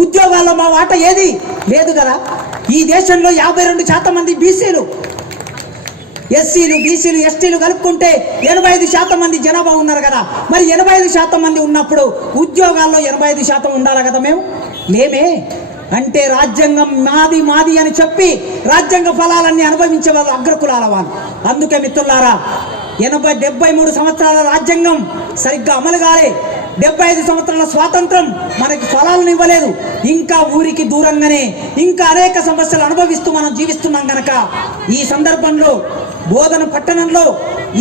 ఉద్యోగాల్లో మా వాటా ఏది? లేదు కదా. ఈ దేశంలో 52% మంది బీసీలు, ఎస్సీలు, బీసీలు, ఎస్టీలు కలుపుకుంటే 85% మంది జనాభా ఉన్నారు కదా. మరి 85% మంది ఉన్నప్పుడు ఉద్యోగాల్లో 85% ఉండాలి కదా. మేము లేమే. అంటే రాజ్యాంగం మాది మాది అని చెప్పి రాజ్యాంగ ఫలాలన్నీ అనుభవించే వాళ్ళు అగ్రకులాల వాళ్ళు. అందుకే మిత్రులారా, 73 సంవత్సరాల రాజ్యాంగం సరిగ్గా అమలు కాలే. 75 సంవత్సరాల స్వాతంత్రం మనకి ఫలాలను ఇవ్వలేదు. ఇంకా ఊరికి దూరంగానే ఇంకా అనేక సమస్యలు అనుభవిస్తూ మనం జీవిస్తున్నాం గనక ఈ సందర్భంలో బోధన పట్టణంలో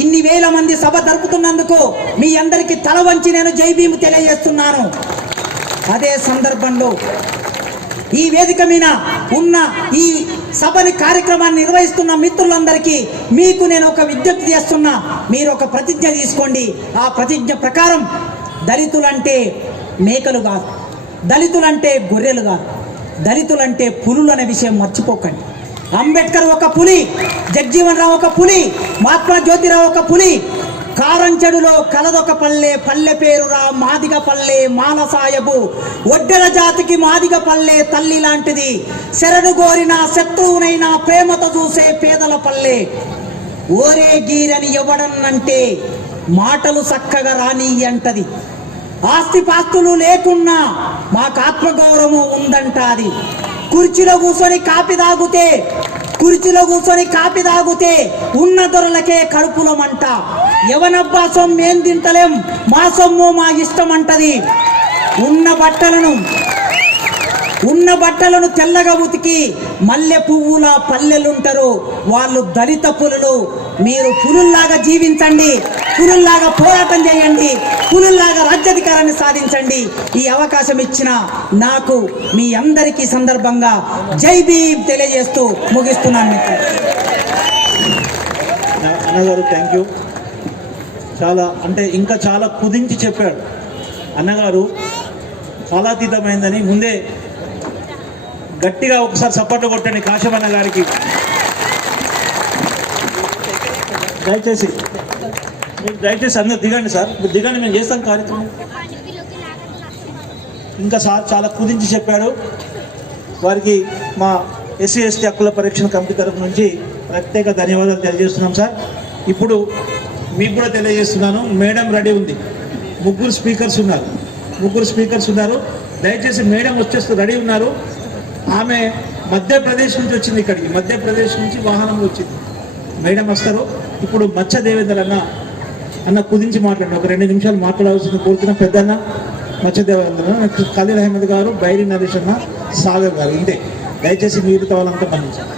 ఇన్ని వేల మంది సభ జరుపుతున్నందుకు మీ అందరికీ తల వంచి నేను జై భీమ్ తెలియజేస్తున్నాను. అదే సందర్భంలో ఈ వేదిక మీద ఉన్న ఈ సభని కార్యక్రమాన్ని నిర్వహిస్తున్న మిత్రులందరికీ మీకు నేను ఒక విజ్ఞప్తి చేస్తున్నా. మీరు ఒక ప్రతిజ్ఞ తీసుకోండి. ఆ ప్రతిజ్ఞ ప్రకారం దళితులంటే మేకలు కాదు, దళితులంటే గొర్రెలు కాదు, దళితులంటే పులులు అనే విషయం మర్చిపోకండి. అంబేద్కర్ ఒక పులి, జగ్జీవన్ రావు ఒక పులి, మహాత్మా జ్యోతిరావు ఒక పులి. కారంచెడులో కలదొక పల్లె, పల్లె పేరురా మాదిగ పల్లె, మానసాయబు ఒడ్డెల జాతికి మాదిగ పల్లె తల్లి లాంటిది. శరణు గోరిన శత్రువునైనా ప్రేమతో చూసే పేదల పల్లె. ఓరే గీరని ఎవడన్నంటే మాటలు చక్కగా రాని అంటది. ఆస్తిపాస్తులు లేకున్నా మాకు ఆత్మగౌరవం ఉందంటాది. కుర్చీలో కూర్చొని కాపి తాగుతే ఉన్న దొరలకే కడుపులమంట. ఎవనబ్బా సొమ్ము ఏం తింటలేం, మా సొమ్ము మా ఇష్టం అంటది. ఉన్న బట్టలను తెల్లగా ఉతికి మల్లె పువ్వుల పల్లెలుంటారు వాళ్ళు దళిత పులులు. మీరు పులుల్లాగా జీవించండి, పులుల్లాగా పోరాటం చేయండి, పులుల్లాగా రాజ్యాధికారాన్ని సాధించండి. ఈ అవకాశం ఇచ్చిన నాకు మీ అందరికీ సందర్భంగా జై భీమ్ తెలియజేస్తూ ముగిస్తున్నాను. అన్నగారు థ్యాంక్ యూ. ఇంకా చాలా కుదించి చెప్పాడు అన్నగారు. కాలాతీతమైందని ముందే గట్టిగా ఒకసారి సపోర్ట్ కొట్టండి కాశమన్న గారికి. దయచేసి అందరూ దిగండి సార్, మీరు దిగండి, మేము చేస్తాం కార్యక్రమం. ఇంకా సార్ చాలా కుదించి చెప్పాడు. వారికి మా ఎస్సీ ఎస్టీ హక్కుల పరిరక్షణ కమిటీ తరఫు నుంచి ప్రత్యేక ధన్యవాదాలు తెలియజేస్తున్నాం సార్. ఇప్పుడు మీకు కూడా తెలియజేస్తున్నాను, మేడం రెడీ ఉంది. ముగ్గురు స్పీకర్స్ ఉన్నారు. దయచేసి మేడం వచ్చేస్తూ రెడీ ఉన్నారు. ఆమె మధ్యప్రదేశ్ నుంచి వచ్చింది, ఇక్కడికి మధ్యప్రదేశ్ నుంచి వాహనం వచ్చింది. మేడం వస్తారు. ఇప్పుడు మచ్చ దేవేందర్ అన్న కుదించి మాట్లాడండి. ఒక 2 నిమిషాలు మాట్లాడాల్సింది కోరుతున్న పెద్దన్న మచ్చ దేవేందర్, ఖలీల్ అహ్మద్ గారు, బైరీ నరేష్ అన్న, సాగర్ గారు, ఇంతే. దయచేసి మిగతా వాళ్ళంతా పంపించాలి.